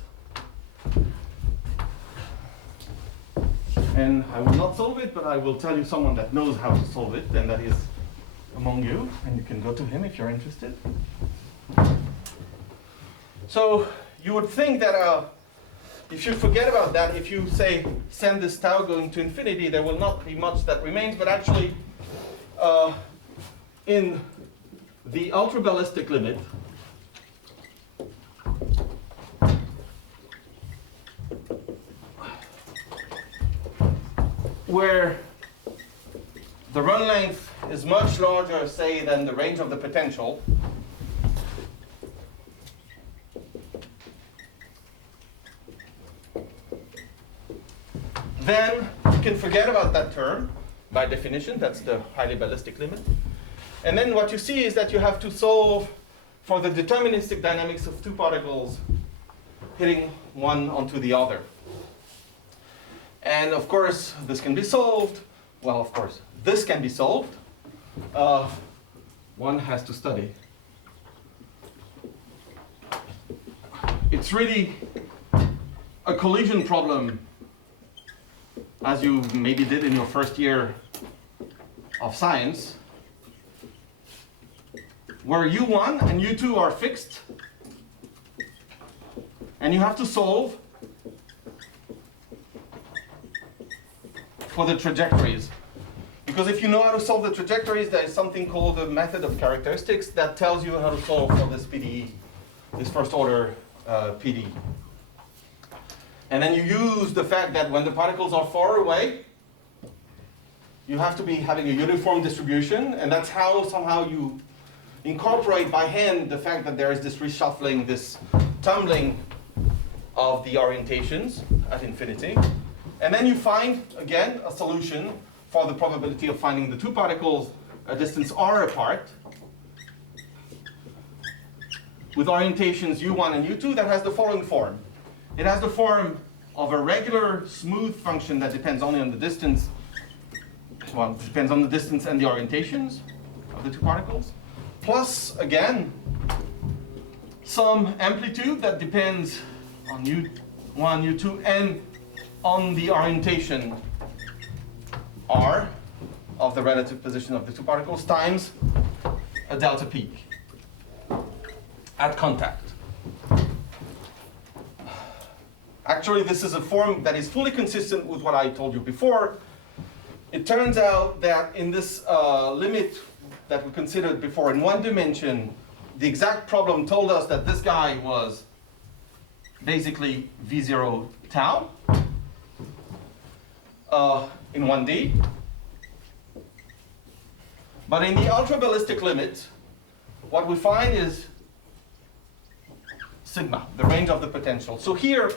And I will not solve it, but I will tell you someone that knows how to solve it, and that is among you, and you can go to him if you're interested. So you would think that if you forget about that, if you say send this tau going to infinity, there will not be much that remains, but actually in the ultra-ballistic limit, where the run length is much larger, say, than the range of the potential, then you can forget about that term. By definition, that's the highly ballistic limit. And then what you see is that you have to solve for the deterministic dynamics of two particles hitting one onto the other. And of course, this can be solved. Well, of course, this can be solved. One has to study. It's really a collision problem, as you maybe did in your first year of science, where U1 and U2 are fixed, and you have to solve for the trajectories. Because if you know how to solve the trajectories, there is something called the method of characteristics that tells you how to solve for this PDE, this first order PDE. And then you use the fact that when the particles are far away, you have to be having a uniform distribution, and that's how somehow you incorporate by hand the fact that there is this reshuffling, this tumbling of the orientations at infinity. And then you find, again, a solution for the probability of finding the two particles a distance r apart with orientations u1 and u2 that has the following form. It has the form of a regular smooth function that depends only on the distance. Well, it depends on the distance and the orientations of the two particles. Plus, again, some amplitude that depends on u1, u2, and on the orientation r of the relative position of the two particles times a delta peak at contact. Actually, this is a form that is fully consistent with what I told you before. It turns out that in this limit that we considered before in one dimension, the exact problem told us that this guy was basically V0 tau in 1D. But in the ultra-ballistic limit, what we find is sigma, the range of the potential. So here,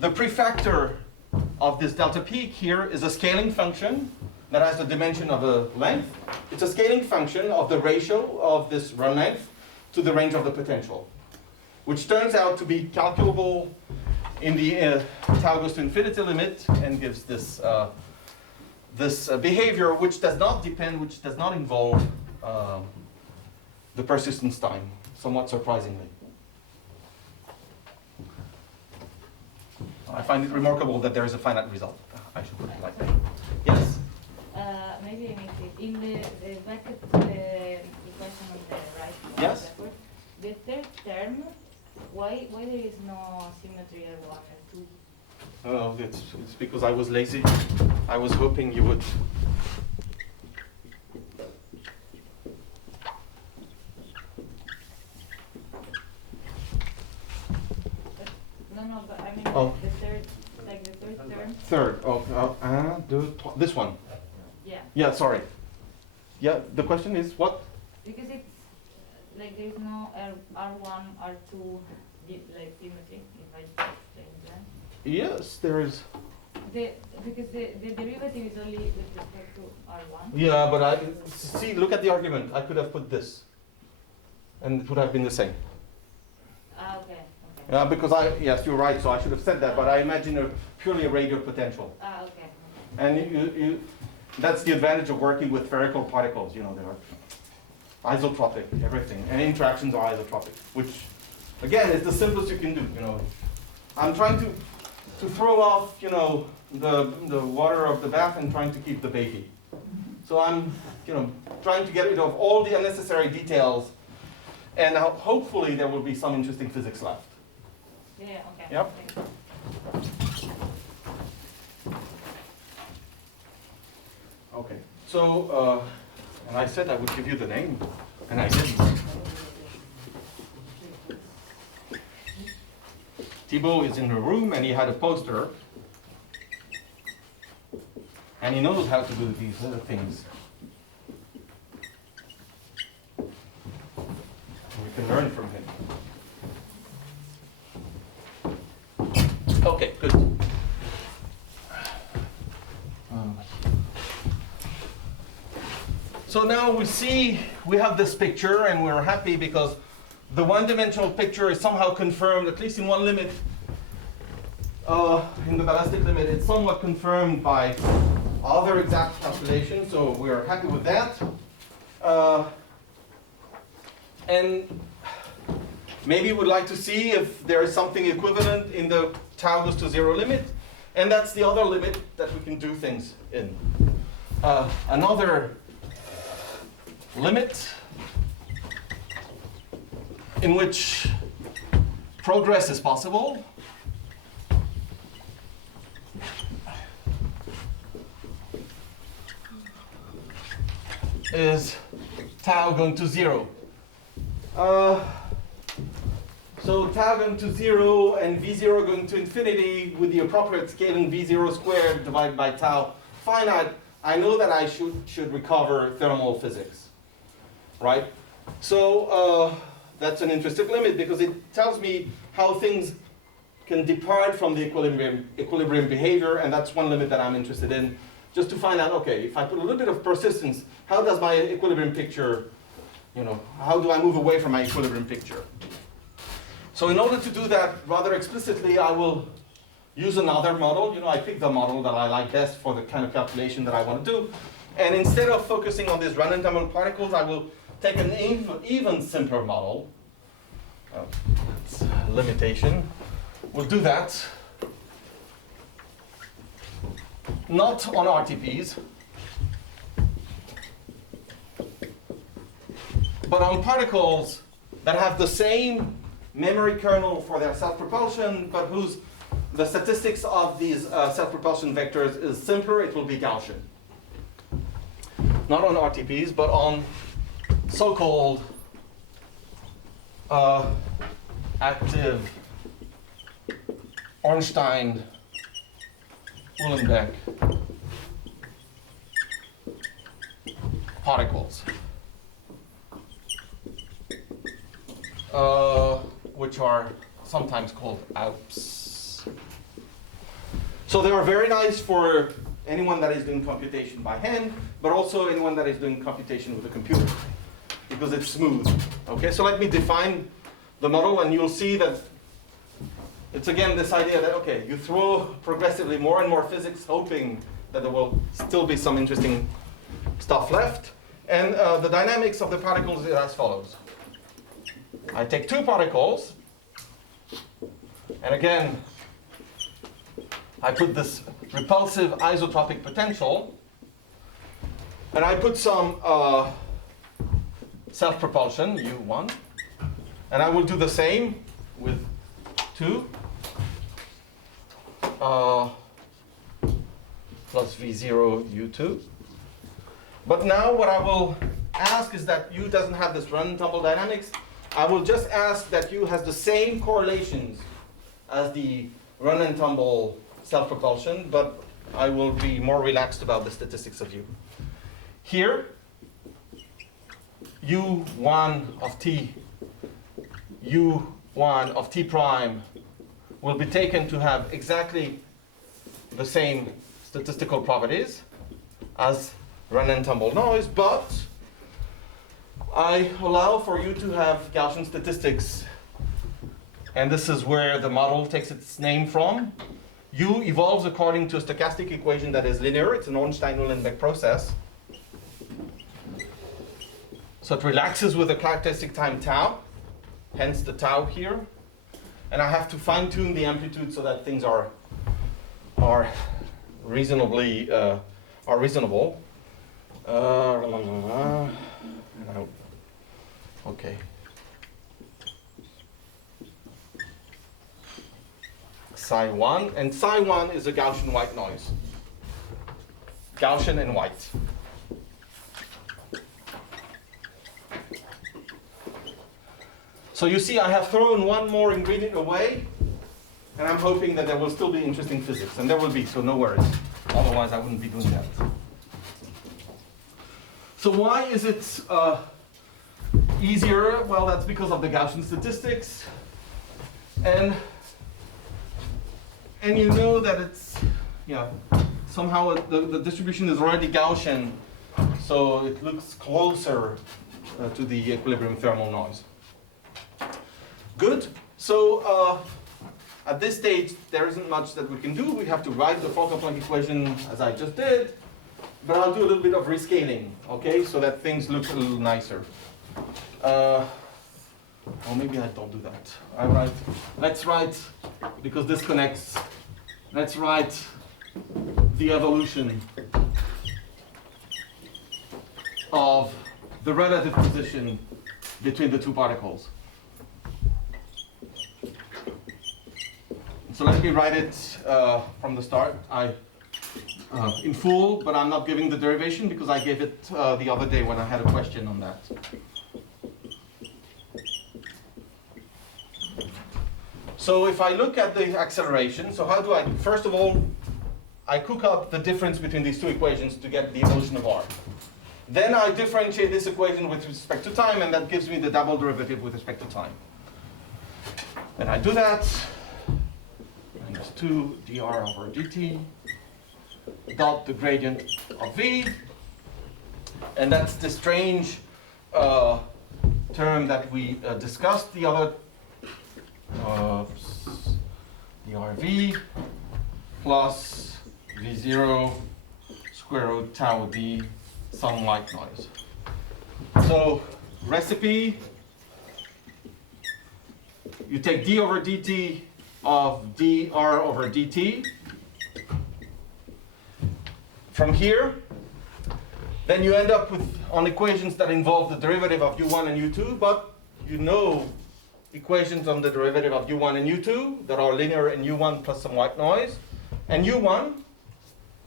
the prefactor of this delta peak here is a scaling function that has the dimension of a length. It's a scaling function of the ratio of this run length to the range of the potential, which turns out to be calculable in the tau goes to infinity limit and gives this behavior which does not depend, which does not involve the persistence time, somewhat surprisingly. I find it remarkable that there is a finite result. I should put it like that. Yes? Maybe I missed it. In the bracket equation on the right, Yes? backward, the third term, why there is no symmetry at 1 and 2? Oh, it's because I was lazy. I was hoping you would. No, but I mean Oh. the third, like the third term. Third. This one. Yeah. Yeah, sorry. Yeah, the question is what? Because it's like there is no R1, R2 like symmetry, if I explain that. Yes, there is. Because the derivative is only with respect to R1. Yeah, but I see. Look at the argument. I could have put this, and it would have been the same. Ah, okay. Yeah, because yes, you're right. So I should have said that. But I imagine purely a radial potential. Ah, okay. And That's the advantage of working with spherical particles. You know, they're isotropic, everything. Any interactions are isotropic, which, again, is the simplest you can do. You know, I'm trying to throw off, you know, the water of the bath and trying to keep the baby. So I'm, you know, trying to get rid of all the unnecessary details, and hopefully there will be some interesting physics left. Yeah, okay. Yep. Okay. So, and I said I would give you the name, and I didn't. Thibaut is in the room, and he had a poster, and he knows how to do these other things. We can learn from him. Okay, good. So now we see we have this picture, and we're happy because the one-dimensional picture is somehow confirmed, at least in one limit. In the ballistic limit, it's somewhat confirmed by other exact calculations, so we're happy with that. And maybe we'd like to see if there is something equivalent in the tau goes to 0 limit, and that's the other limit that we can do things in. Another limit in which progress is possible is tau going to 0. So tau going to 0 and v0 going to infinity with the appropriate scaling v0 squared divided by tau finite, I know that I should recover thermal physics, right? So that's an interesting limit because it tells me how things can depart from the equilibrium behavior, and that's one limit that I'm interested in, just to find out, okay, if I put a little bit of persistence, how does my equilibrium picture, you know, how do I move away from my equilibrium picture? So in order to do that rather explicitly, I will use another model. You know, I pick the model that I like best for the kind of calculation that I want to do. And instead of focusing on these random thermal particles, I will take an even simpler model. That's a limitation. We'll do that. Not on RTPs, but on particles that have the same memory kernel for their self-propulsion, but whose the statistics of these self-propulsion vectors is simpler. It will be Gaussian. Not on RTPs, but on so-called active Ornstein-Uhlenbeck particles, which are sometimes called AUPs. So they are very nice for anyone that is doing computation by hand, but also anyone that is doing computation with a computer, because it's smooth. Okay, so let me define the model, and you'll see that it's again this idea that, okay, you throw progressively more and more physics, hoping that there will still be some interesting stuff left. And the dynamics of the particles is as follows. I take two particles, and again, I put this repulsive isotropic potential, and I put some self-propulsion, U1, and I will do the same with 2 plus V0 U2. But now what I will ask is that U doesn't have this run tumble dynamics. I will just ask that U has the same correlations as the run and tumble self-propulsion, but I will be more relaxed about the statistics of U. Here, U1 of T, U1 of T prime will be taken to have exactly the same statistical properties as run and tumble noise, but I allow for you to have Gaussian statistics. And this is where the model takes its name from. U evolves according to a stochastic equation that is linear. It's an Ornstein-Uhlenbeck process. So it relaxes with a characteristic time tau, hence the tau here. And I have to fine-tune the amplitude so that things are reasonably reasonable. Okay. Psi 1, and psi 1 is a Gaussian white noise. Gaussian and white. So you see I have thrown one more ingredient away, and I'm hoping that there will still be interesting physics, and there will be, so no worries. Otherwise I wouldn't be doing that. So why is it easier? Well, that's because of the Gaussian statistics. And you know that it's, somehow the distribution is already Gaussian, so it looks closer to the equilibrium thermal noise. Good. So at this stage, there isn't much that we can do. We have to write the Fokker-Planck equation as I just did, but I'll do a little bit of rescaling, okay, so that things look a little nicer. Or maybe I don't do that. Let's write, because this connects, let's write the evolution of the relative position between the two particles. So let me write it from the start. In full, but I'm not giving the derivation because I gave it the other day when I had a question on that. So if I look at the acceleration, so how do I, first of all, I cook up the difference between these two equations to get the evolution of R. Then I differentiate this equation with respect to time, and that gives me the double derivative with respect to time. Then I do that, minus 2 dr over dt, dot the gradient of v, and that's the strange term that we discussed the other drv plus v0 square root tau d some white noise. So recipe, you take d over dt of dr over dt. From here, then you end up with on equations that involve the derivative of u1 and u2, but you know equations on the derivative of u1 and u2 that are linear in u1 plus some white noise. And u1,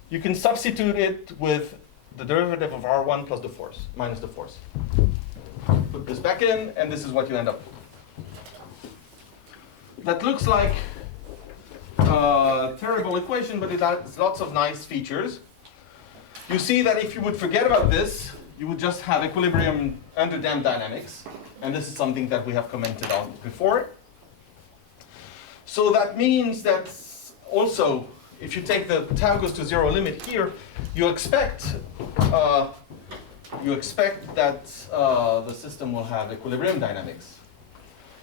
you can substitute it with the derivative of r1 plus the force, minus the force. Put this back in, and this is what you end up with. That looks like a terrible equation, but it has lots of nice features. You see that if you would forget about this, you would just have equilibrium under damped dynamics. And this is something that we have commented on before. So that means that also, if you take the tau goes to 0 limit here, you expect that the system will have equilibrium dynamics.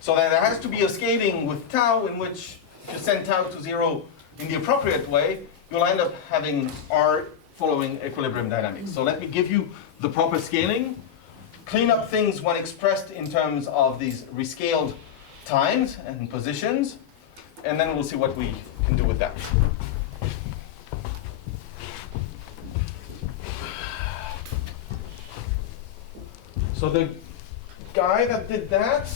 So that there has to be a scaling with tau in which if you send tau to 0 in the appropriate way, you'll end up having R following equilibrium dynamics. So let me give you the proper scaling. Clean up things when expressed in terms of these rescaled times and positions, and then we'll see what we can do with that. So the guy that did that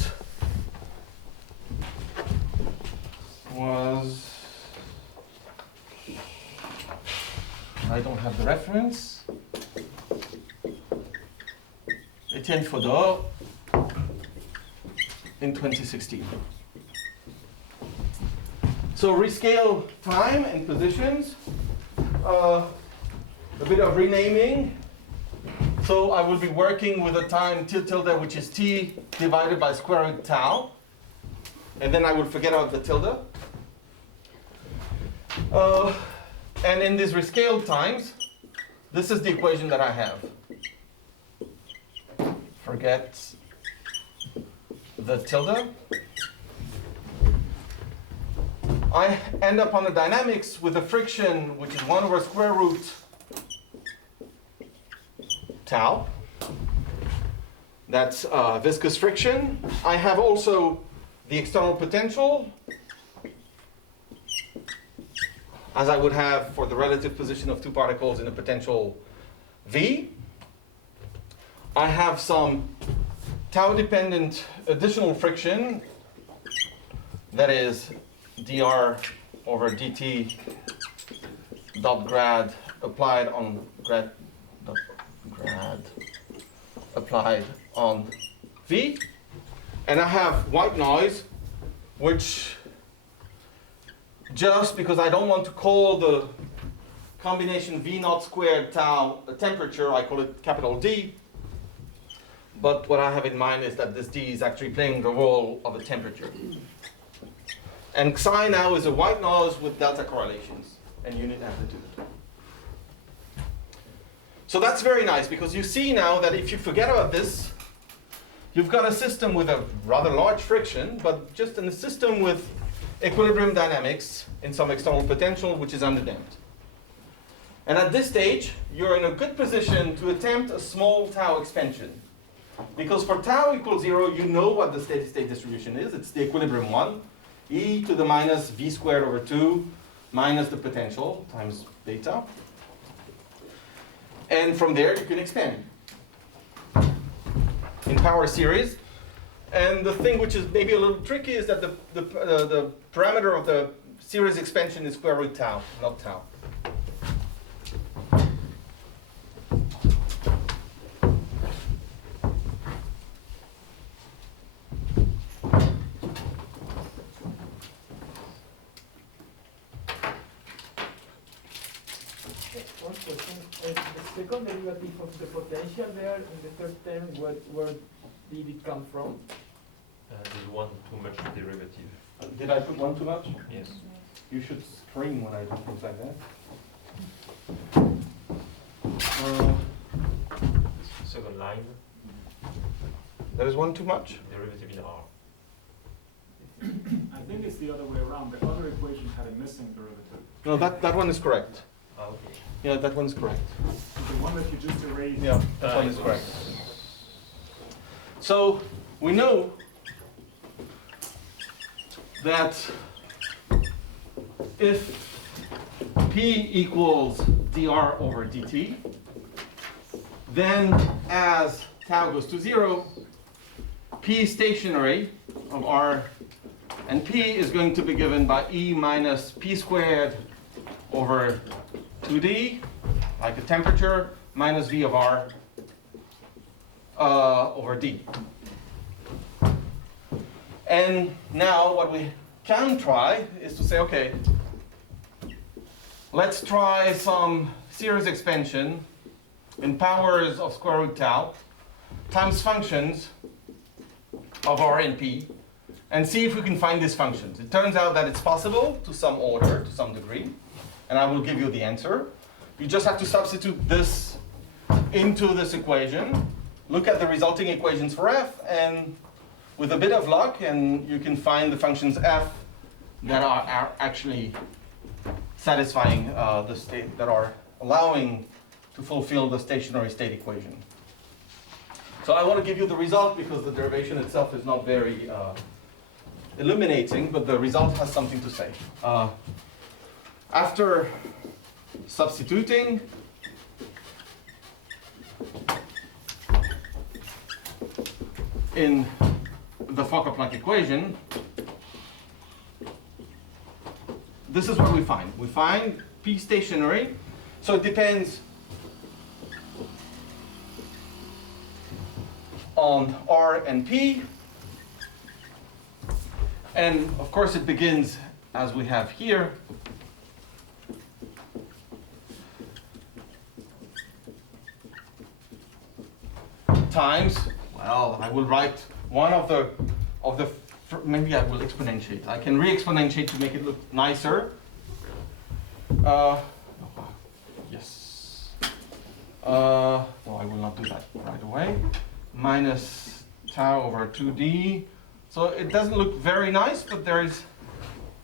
was, I don't have the reference, Etienne Fodor in 2016. So rescale time and positions, a bit of renaming. So I will be working with a time t tilde, which is t divided by square root tau, and then I will forget about the tilde. And in these rescaled times, this is the equation that I have. Forget the tilde. I end up on the dynamics with a friction which is 1 over square root tau. That's viscous friction. I have also the external potential, as I would have for the relative position of two particles in a potential V. I have some tau-dependent additional friction, that is dr over dt dot grad applied on grad applied on V. And I have white noise, which, just because I don't want to call the combination V naught squared tau a temperature, I call it capital D. But what I have in mind is that this D is actually playing the role of a temperature. And psi now is a white noise with delta correlations and unit amplitude. So that's very nice, because you see now that if you forget about this, you've got a system with a rather large friction, but just in a system with equilibrium dynamics in some external potential which is underdamped. And at this stage, you're in a good position to attempt a small tau expansion. Because for tau equals 0, you know what the steady state distribution is. It's the equilibrium one, e to the minus v squared over 2 minus the potential times beta. And from there, you can expand in power series. And the thing which is maybe a little tricky is that the parameter of the series expansion is square root tau, not tau. One question. The second derivative of the potential there in the third term, where did it come from? There's one too much derivative. Did I put one too much? Yes. You should scream when I do things like that. Second line, There is one too much? derivative in R. I think it's the other way around. The other equation had a missing derivative. No, that one is correct. Okay. Yeah, that one's correct. The one that you just erased. Yeah, that one is correct. So we know that if P equals dr over dt, then as tau goes to 0, P stationary of R and P is going to be given by E minus P squared over 2D, like a temperature, minus V of R over D. And now what we can try is to say, okay, let's try some series expansion in powers of square root tau times functions of R and P, and see if we can find these functions. It turns out that it's possible to some order, to some degree, and I will give you the answer. You just have to substitute this into this equation, look at the resulting equations for f, and with a bit of luck, and you can find the functions f that are actually satisfying the state, that are allowing to fulfill the stationary state equation. So I want to give you the result because the derivation itself is not very illuminating, but the result has something to say. After substituting in the Fokker-Planck equation, this is what we find. We find P stationary, so it depends on R and P. And of course it begins as we have here. Times, well, I will write one of the, maybe I will exponentiate. I can re-exponentiate to make it look nicer. Yes. No, I will not do that right away. Minus tau over 2D. So it doesn't look very nice, but there is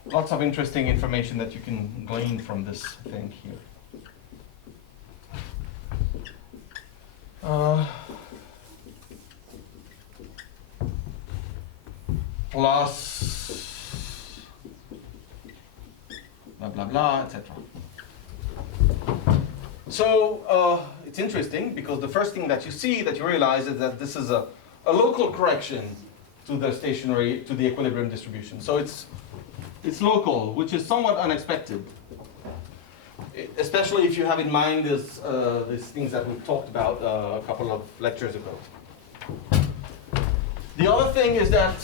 lots of interesting information that you can glean from this thing here. Plus blah blah blah, etc. So it's interesting because the first thing that you see, that you realize, is that this is a local correction to the equilibrium distribution. So it's local, which is somewhat unexpected, especially if you have in mind these things that we talked about a couple of lectures ago. The other thing is that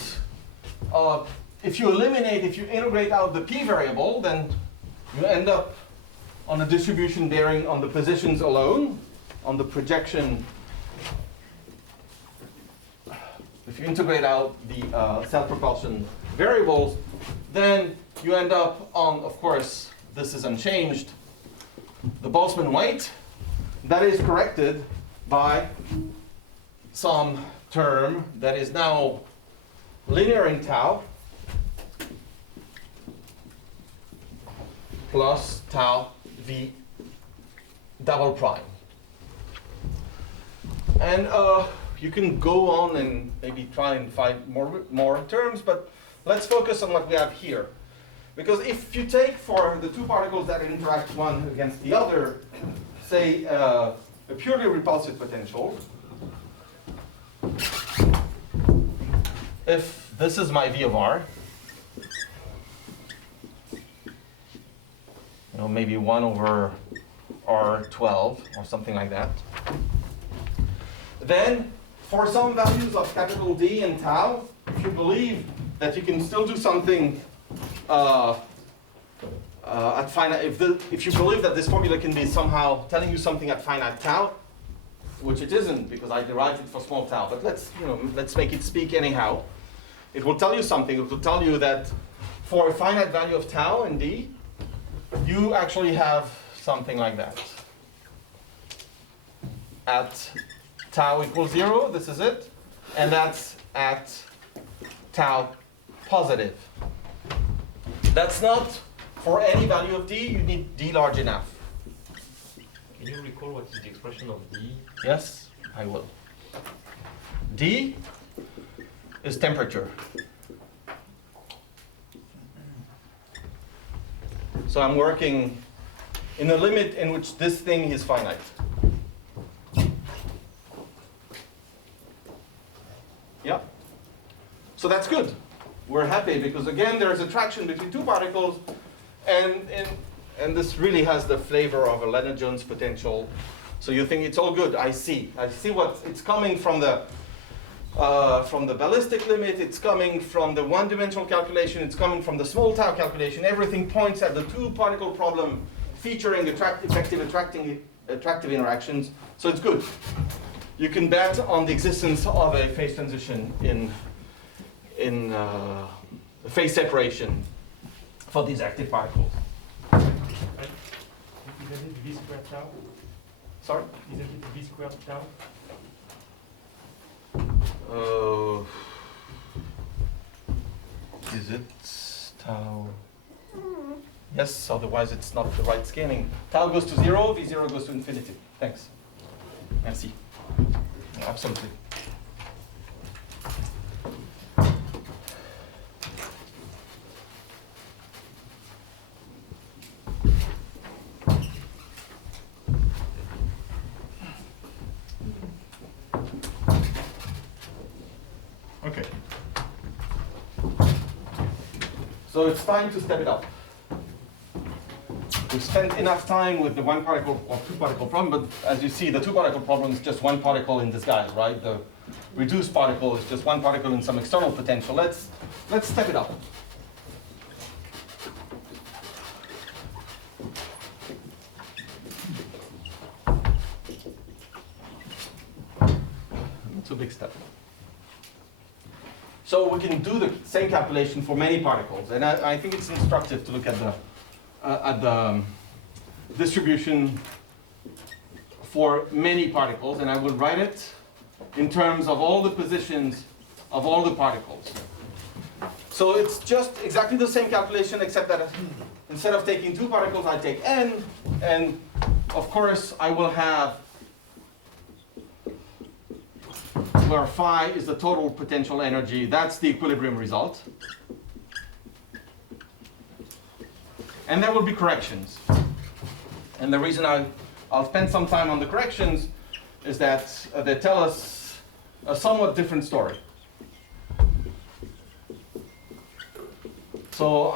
if you integrate out the p variable, then you end up on a distribution bearing on the positions alone, on the projection. If you integrate out the self-propulsion variables, then you end up on, of course, this is unchanged, the Boltzmann weight that is corrected by some term that is now linear in tau plus tau v double prime. And you can go on and maybe try and find more terms, but let's focus on what we have here. Because if you take for the two particles that interact one against the other, say a purely repulsive potential, if this is my V of R, maybe 1 over R12 or something like that, then for some values of capital D and tau, if you believe that you can still do something at finite, if you believe that this formula can be somehow telling you something at finite tau, which it isn't because I derived it for small tau, but let's make it speak anyhow. It will tell you something. It will tell you that for a finite value of tau and D, you actually have something like that. At tau equals 0, this is it, and that's at tau positive. That's not for any value of D, you need D large enough. Can you recall what is the expression of D? Yes, I will. D is temperature. So I'm working in a limit in which this thing is finite. Yeah? So that's good. We're happy because again there's attraction between two particles, and this really has the flavor of a Lennard-Jones potential. So you think it's all good. I see what it's coming from the ballistic limit, it's coming from the one-dimensional calculation, it's coming from the small tau calculation. Everything points at the two-particle problem featuring effective attractive interactions. So it's good. You can bet on the existence of a phase transition in phase separation for these active particles. Isn't it V squared tau? Sorry? Isn't it V squared tau? Is it tau? Yes, otherwise it's not the right scaling. Tau goes to 0, V0 goes to infinity. Thanks. Merci. Absolutely. Okay. So it's time to step it up. We've spent enough time with the one particle or two particle problem, but as you see, the two particle problem is just one particle in disguise, right? The reduced particle is just one particle in some external potential. Let's step it up. It's a big step. So we can do the same calculation for many particles, and I think it's instructive to look at the distribution for many particles, and I will write it in terms of all the positions of all the particles. So it's just exactly the same calculation, except that instead of taking two particles, I take n, and of course I will have where phi is the total potential energy. That's the equilibrium result. And there will be corrections. And the reason I'll spend some time on the corrections is that they tell us a somewhat different story. So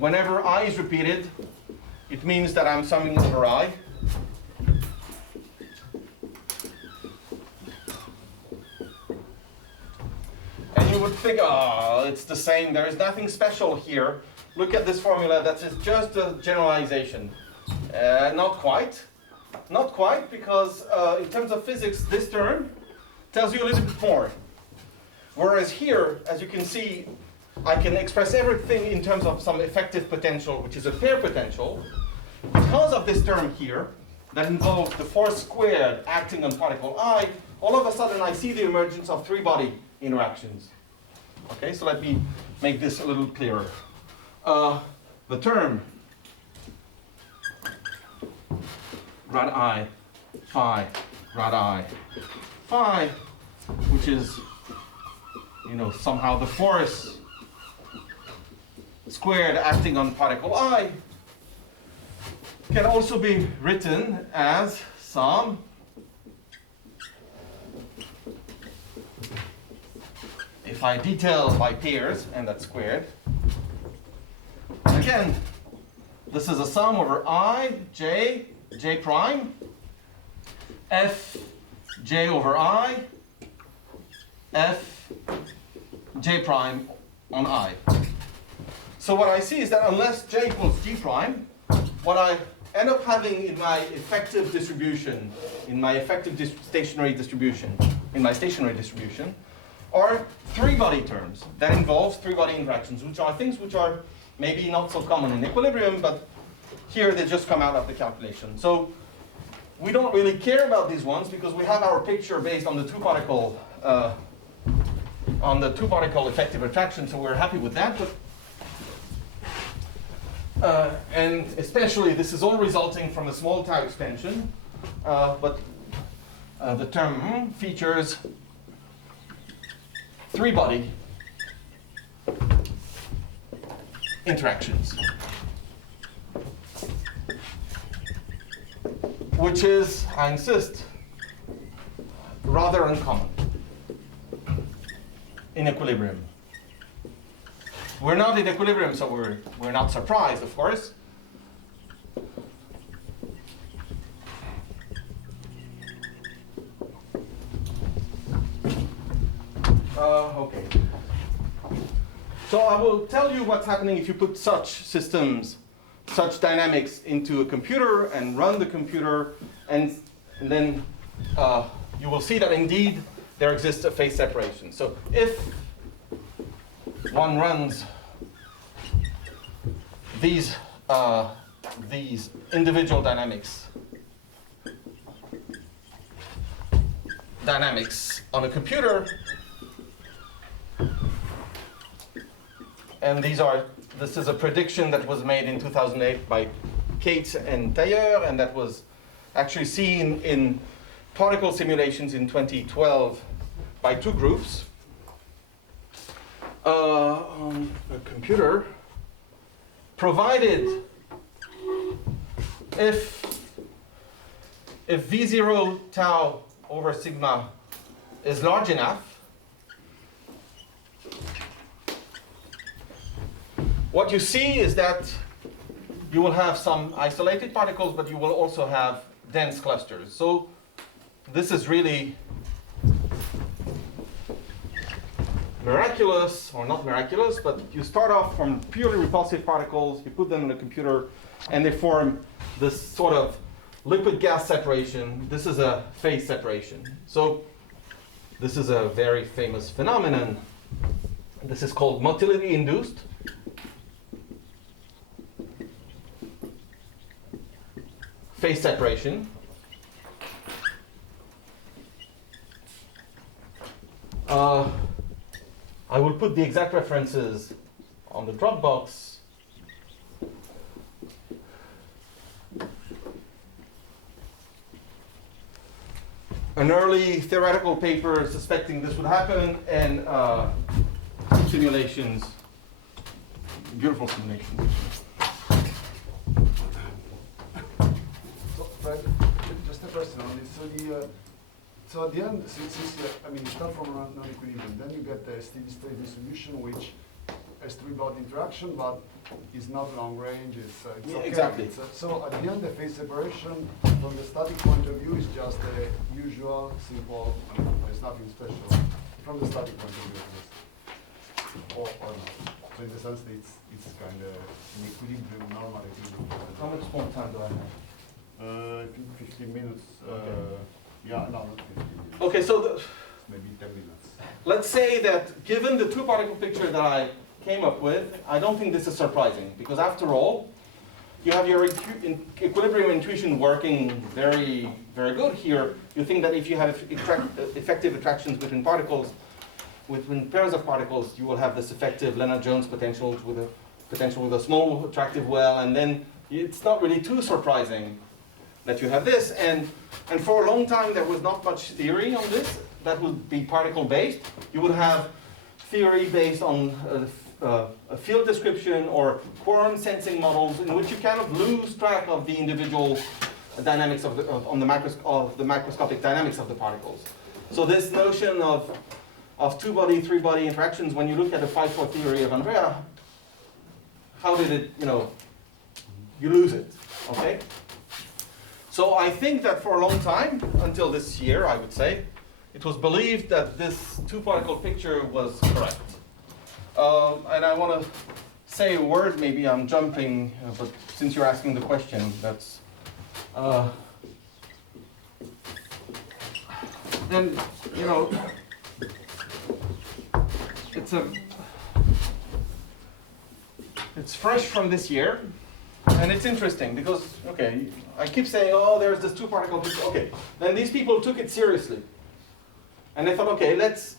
whenever I is repeated, it means that I'm summing over I. And you would think, oh, it's the same, there is nothing special here. Look at this formula, that is just a generalization. Not quite. Not quite, because in terms of physics, this term tells you a little bit more. Whereas here, as you can see, I can express everything in terms of some effective potential, which is a pair potential. Because of this term here, that involves the force squared acting on particle I, all of a sudden I see the emergence of three-body interactions. Okay, so let me make this a little clearer. The term rad I, phi, rad I, phi, which is, somehow the force squared acting on particle I, can also be written as some if I detail by pairs, and that's squared. Again, this is a sum over I, j, j prime, f, j over I, f, j prime on I. So what I see is that unless j equals g prime, what I end up having in my effective distribution, in my stationary distribution, are three-body terms. That involves three-body interactions, which are things which are maybe not so common in equilibrium, but here they just come out of the calculation. So we don't really care about these ones because we have our picture based on the two-particle effective attraction, so we're happy with that. And especially, this is all resulting from a small tau expansion, but the term features three-body interactions, which is, I insist, rather uncommon in equilibrium. We're not in equilibrium, so we're not surprised, of course. Okay. So I will tell you what's happening if you put such systems, such dynamics into a computer and run the computer, and then you will see that indeed there exists a phase separation. So if one runs these individual dynamics on a computer, and this is a prediction that was made in 2008 by Cates and Tailleur, and that was actually seen in particle simulations in 2012 by two groups. On a computer, provided if V0 tau over sigma is large enough, what you see is that you will have some isolated particles, but you will also have dense clusters. So this is really miraculous, or not miraculous, but you start off from purely repulsive particles, you put them in a computer, and they form this sort of liquid-gas separation. This is a phase separation. So this is a very famous phenomenon. This is called motility induced. Phase separation. I will put the exact references on the Dropbox. An early theoretical paper suspecting this would happen, and simulations, beautiful simulations. So, Fred, just a question on this. So at the end, since I mean, you start from non-equilibrium, then you get a steady state distribution which has three-body interaction, but is not long range. It's Yeah, okay. exactly. So at the end, the phase separation from the static point of view is just a usual, simple. I mean, there's nothing special from the static point of view, at least. Or not. So in the sense that it's kind of an equilibrium, normal equilibrium. How much more time do I have? I think 15 minutes. Okay. Yeah, no, not 15 minutes. Okay, so Maybe 10 minutes. let's say that given the two-particle picture that I came up with, I don't think this is surprising, because after all, you have your equilibrium intuition working very, very good here. You think that if you have effective attractions between particles, within pairs of particles, you will have this effective Lennard-Jones potential with a small attractive well, and then it's not really too surprising that you have this. And for a long time, there was not much theory on this that would be particle-based. You would have theory based on a field description or quorum sensing models in which you kind of lose track of the individual dynamics of the macroscopic dynamics of the particles. So this notion of two-body, three-body interactions, when you look at the 5-4 theory of Andrea, how did it, you lose it, okay? So I think that for a long time, until this year, I would say, it was believed that this two-particle picture was correct. And I want to say a word, maybe I'm jumping, but since you're asking the question, that's... then, it's fresh from this year, and it's interesting because, okay, I keep saying, oh, there's this two-particle picture. Okay, then these people took it seriously. And they thought, okay, let's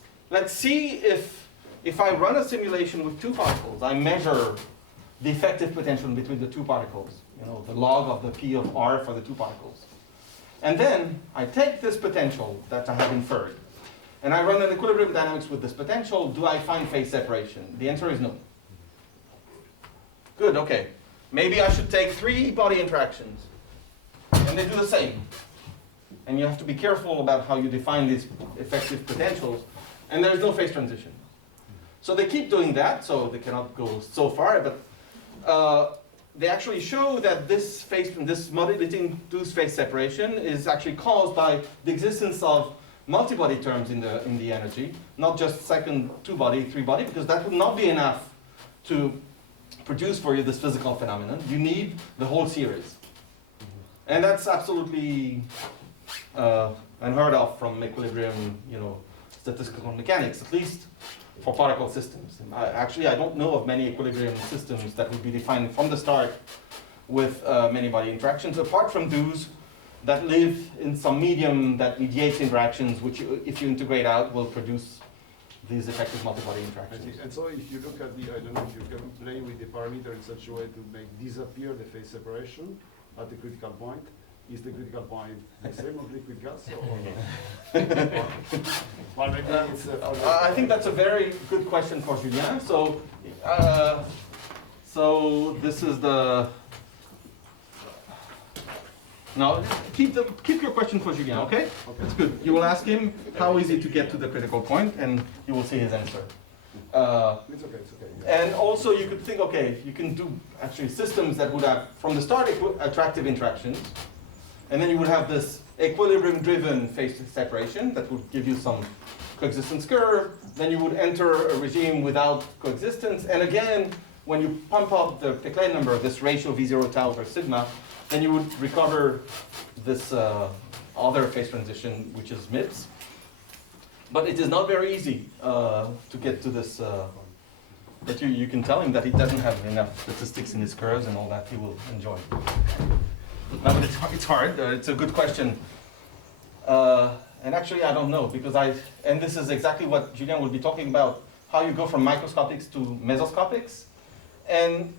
see if I run a simulation with two particles, I measure the effective potential between the two particles, the log of the P of R for the two particles. And then I take this potential that I have inferred, and I run an equilibrium dynamics with this potential. Do I find phase separation? The answer is no. Good, okay. Maybe I should take three-body interactions, and they do the same. And you have to be careful about how you define these effective potentials, and there's no phase transition. So they keep doing that, so they cannot go so far, but they actually show that this motility-induced phase separation is actually caused by the existence of multi-body terms in the energy, not just second two-body, three-body, because that would not be enough to produce for you this physical phenomenon. You need the whole series. And that's absolutely unheard of from equilibrium, statistical mechanics, at least for particle systems. Actually, I don't know of many equilibrium systems that would be defined from the start with many body interactions, apart from those that live in some medium that mediates interactions, which, if you integrate out, will produce these effective multi-body interactions. And so if you look at I don't know if you can play with the parameter in such a way to make disappear the phase separation at the critical point, is the critical point the same of liquid gas or not? Well, maybe it's I think that's a very good question for Julien. So this is the... Now, keep your question for Julien, okay? That's good. You will ask him how is it to get to the critical point, and you will see his answer. It's okay. And also you could think, okay, you can do actually systems that would have, from the start, attractive interactions, and then you would have this equilibrium-driven phase separation that would give you some coexistence curve. Then you would enter a regime without coexistence, and again, when you pump up the Peclet number, this ratio V0 tau over sigma, then you would recover this other phase transition, which is MIPS. But it is not very easy to get to this. But you can tell him that he doesn't have enough statistics in his curves and all that. He will enjoy. No, but it's hard. It's a good question. And actually, I don't know, because and this is exactly what Julien will be talking about, how you go from microscopics to mesoscopics. And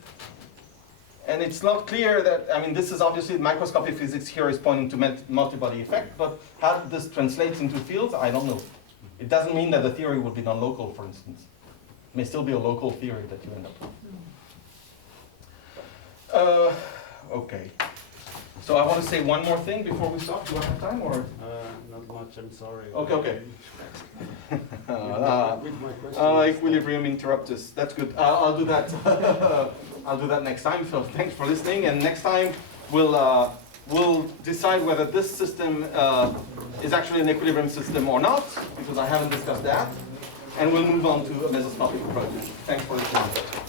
it's not clear that, I mean, this is obviously microscopic physics here is pointing to multi-body effect, but how this translates into fields, I don't know. It doesn't mean that the theory would be non-local, for instance. It may still be a local theory that you end up with. Okay. So I want to say one more thing before we stop. Do I have time or? Not much, I'm sorry. Okay. With my question. Equilibrium interruptus. That's good. I'll do that. I'll do that next time. So thanks for listening. And next time we'll decide whether this system is actually an equilibrium system or not, because I haven't discussed that. And we'll move on to a mesoscopic approach. Thanks for listening.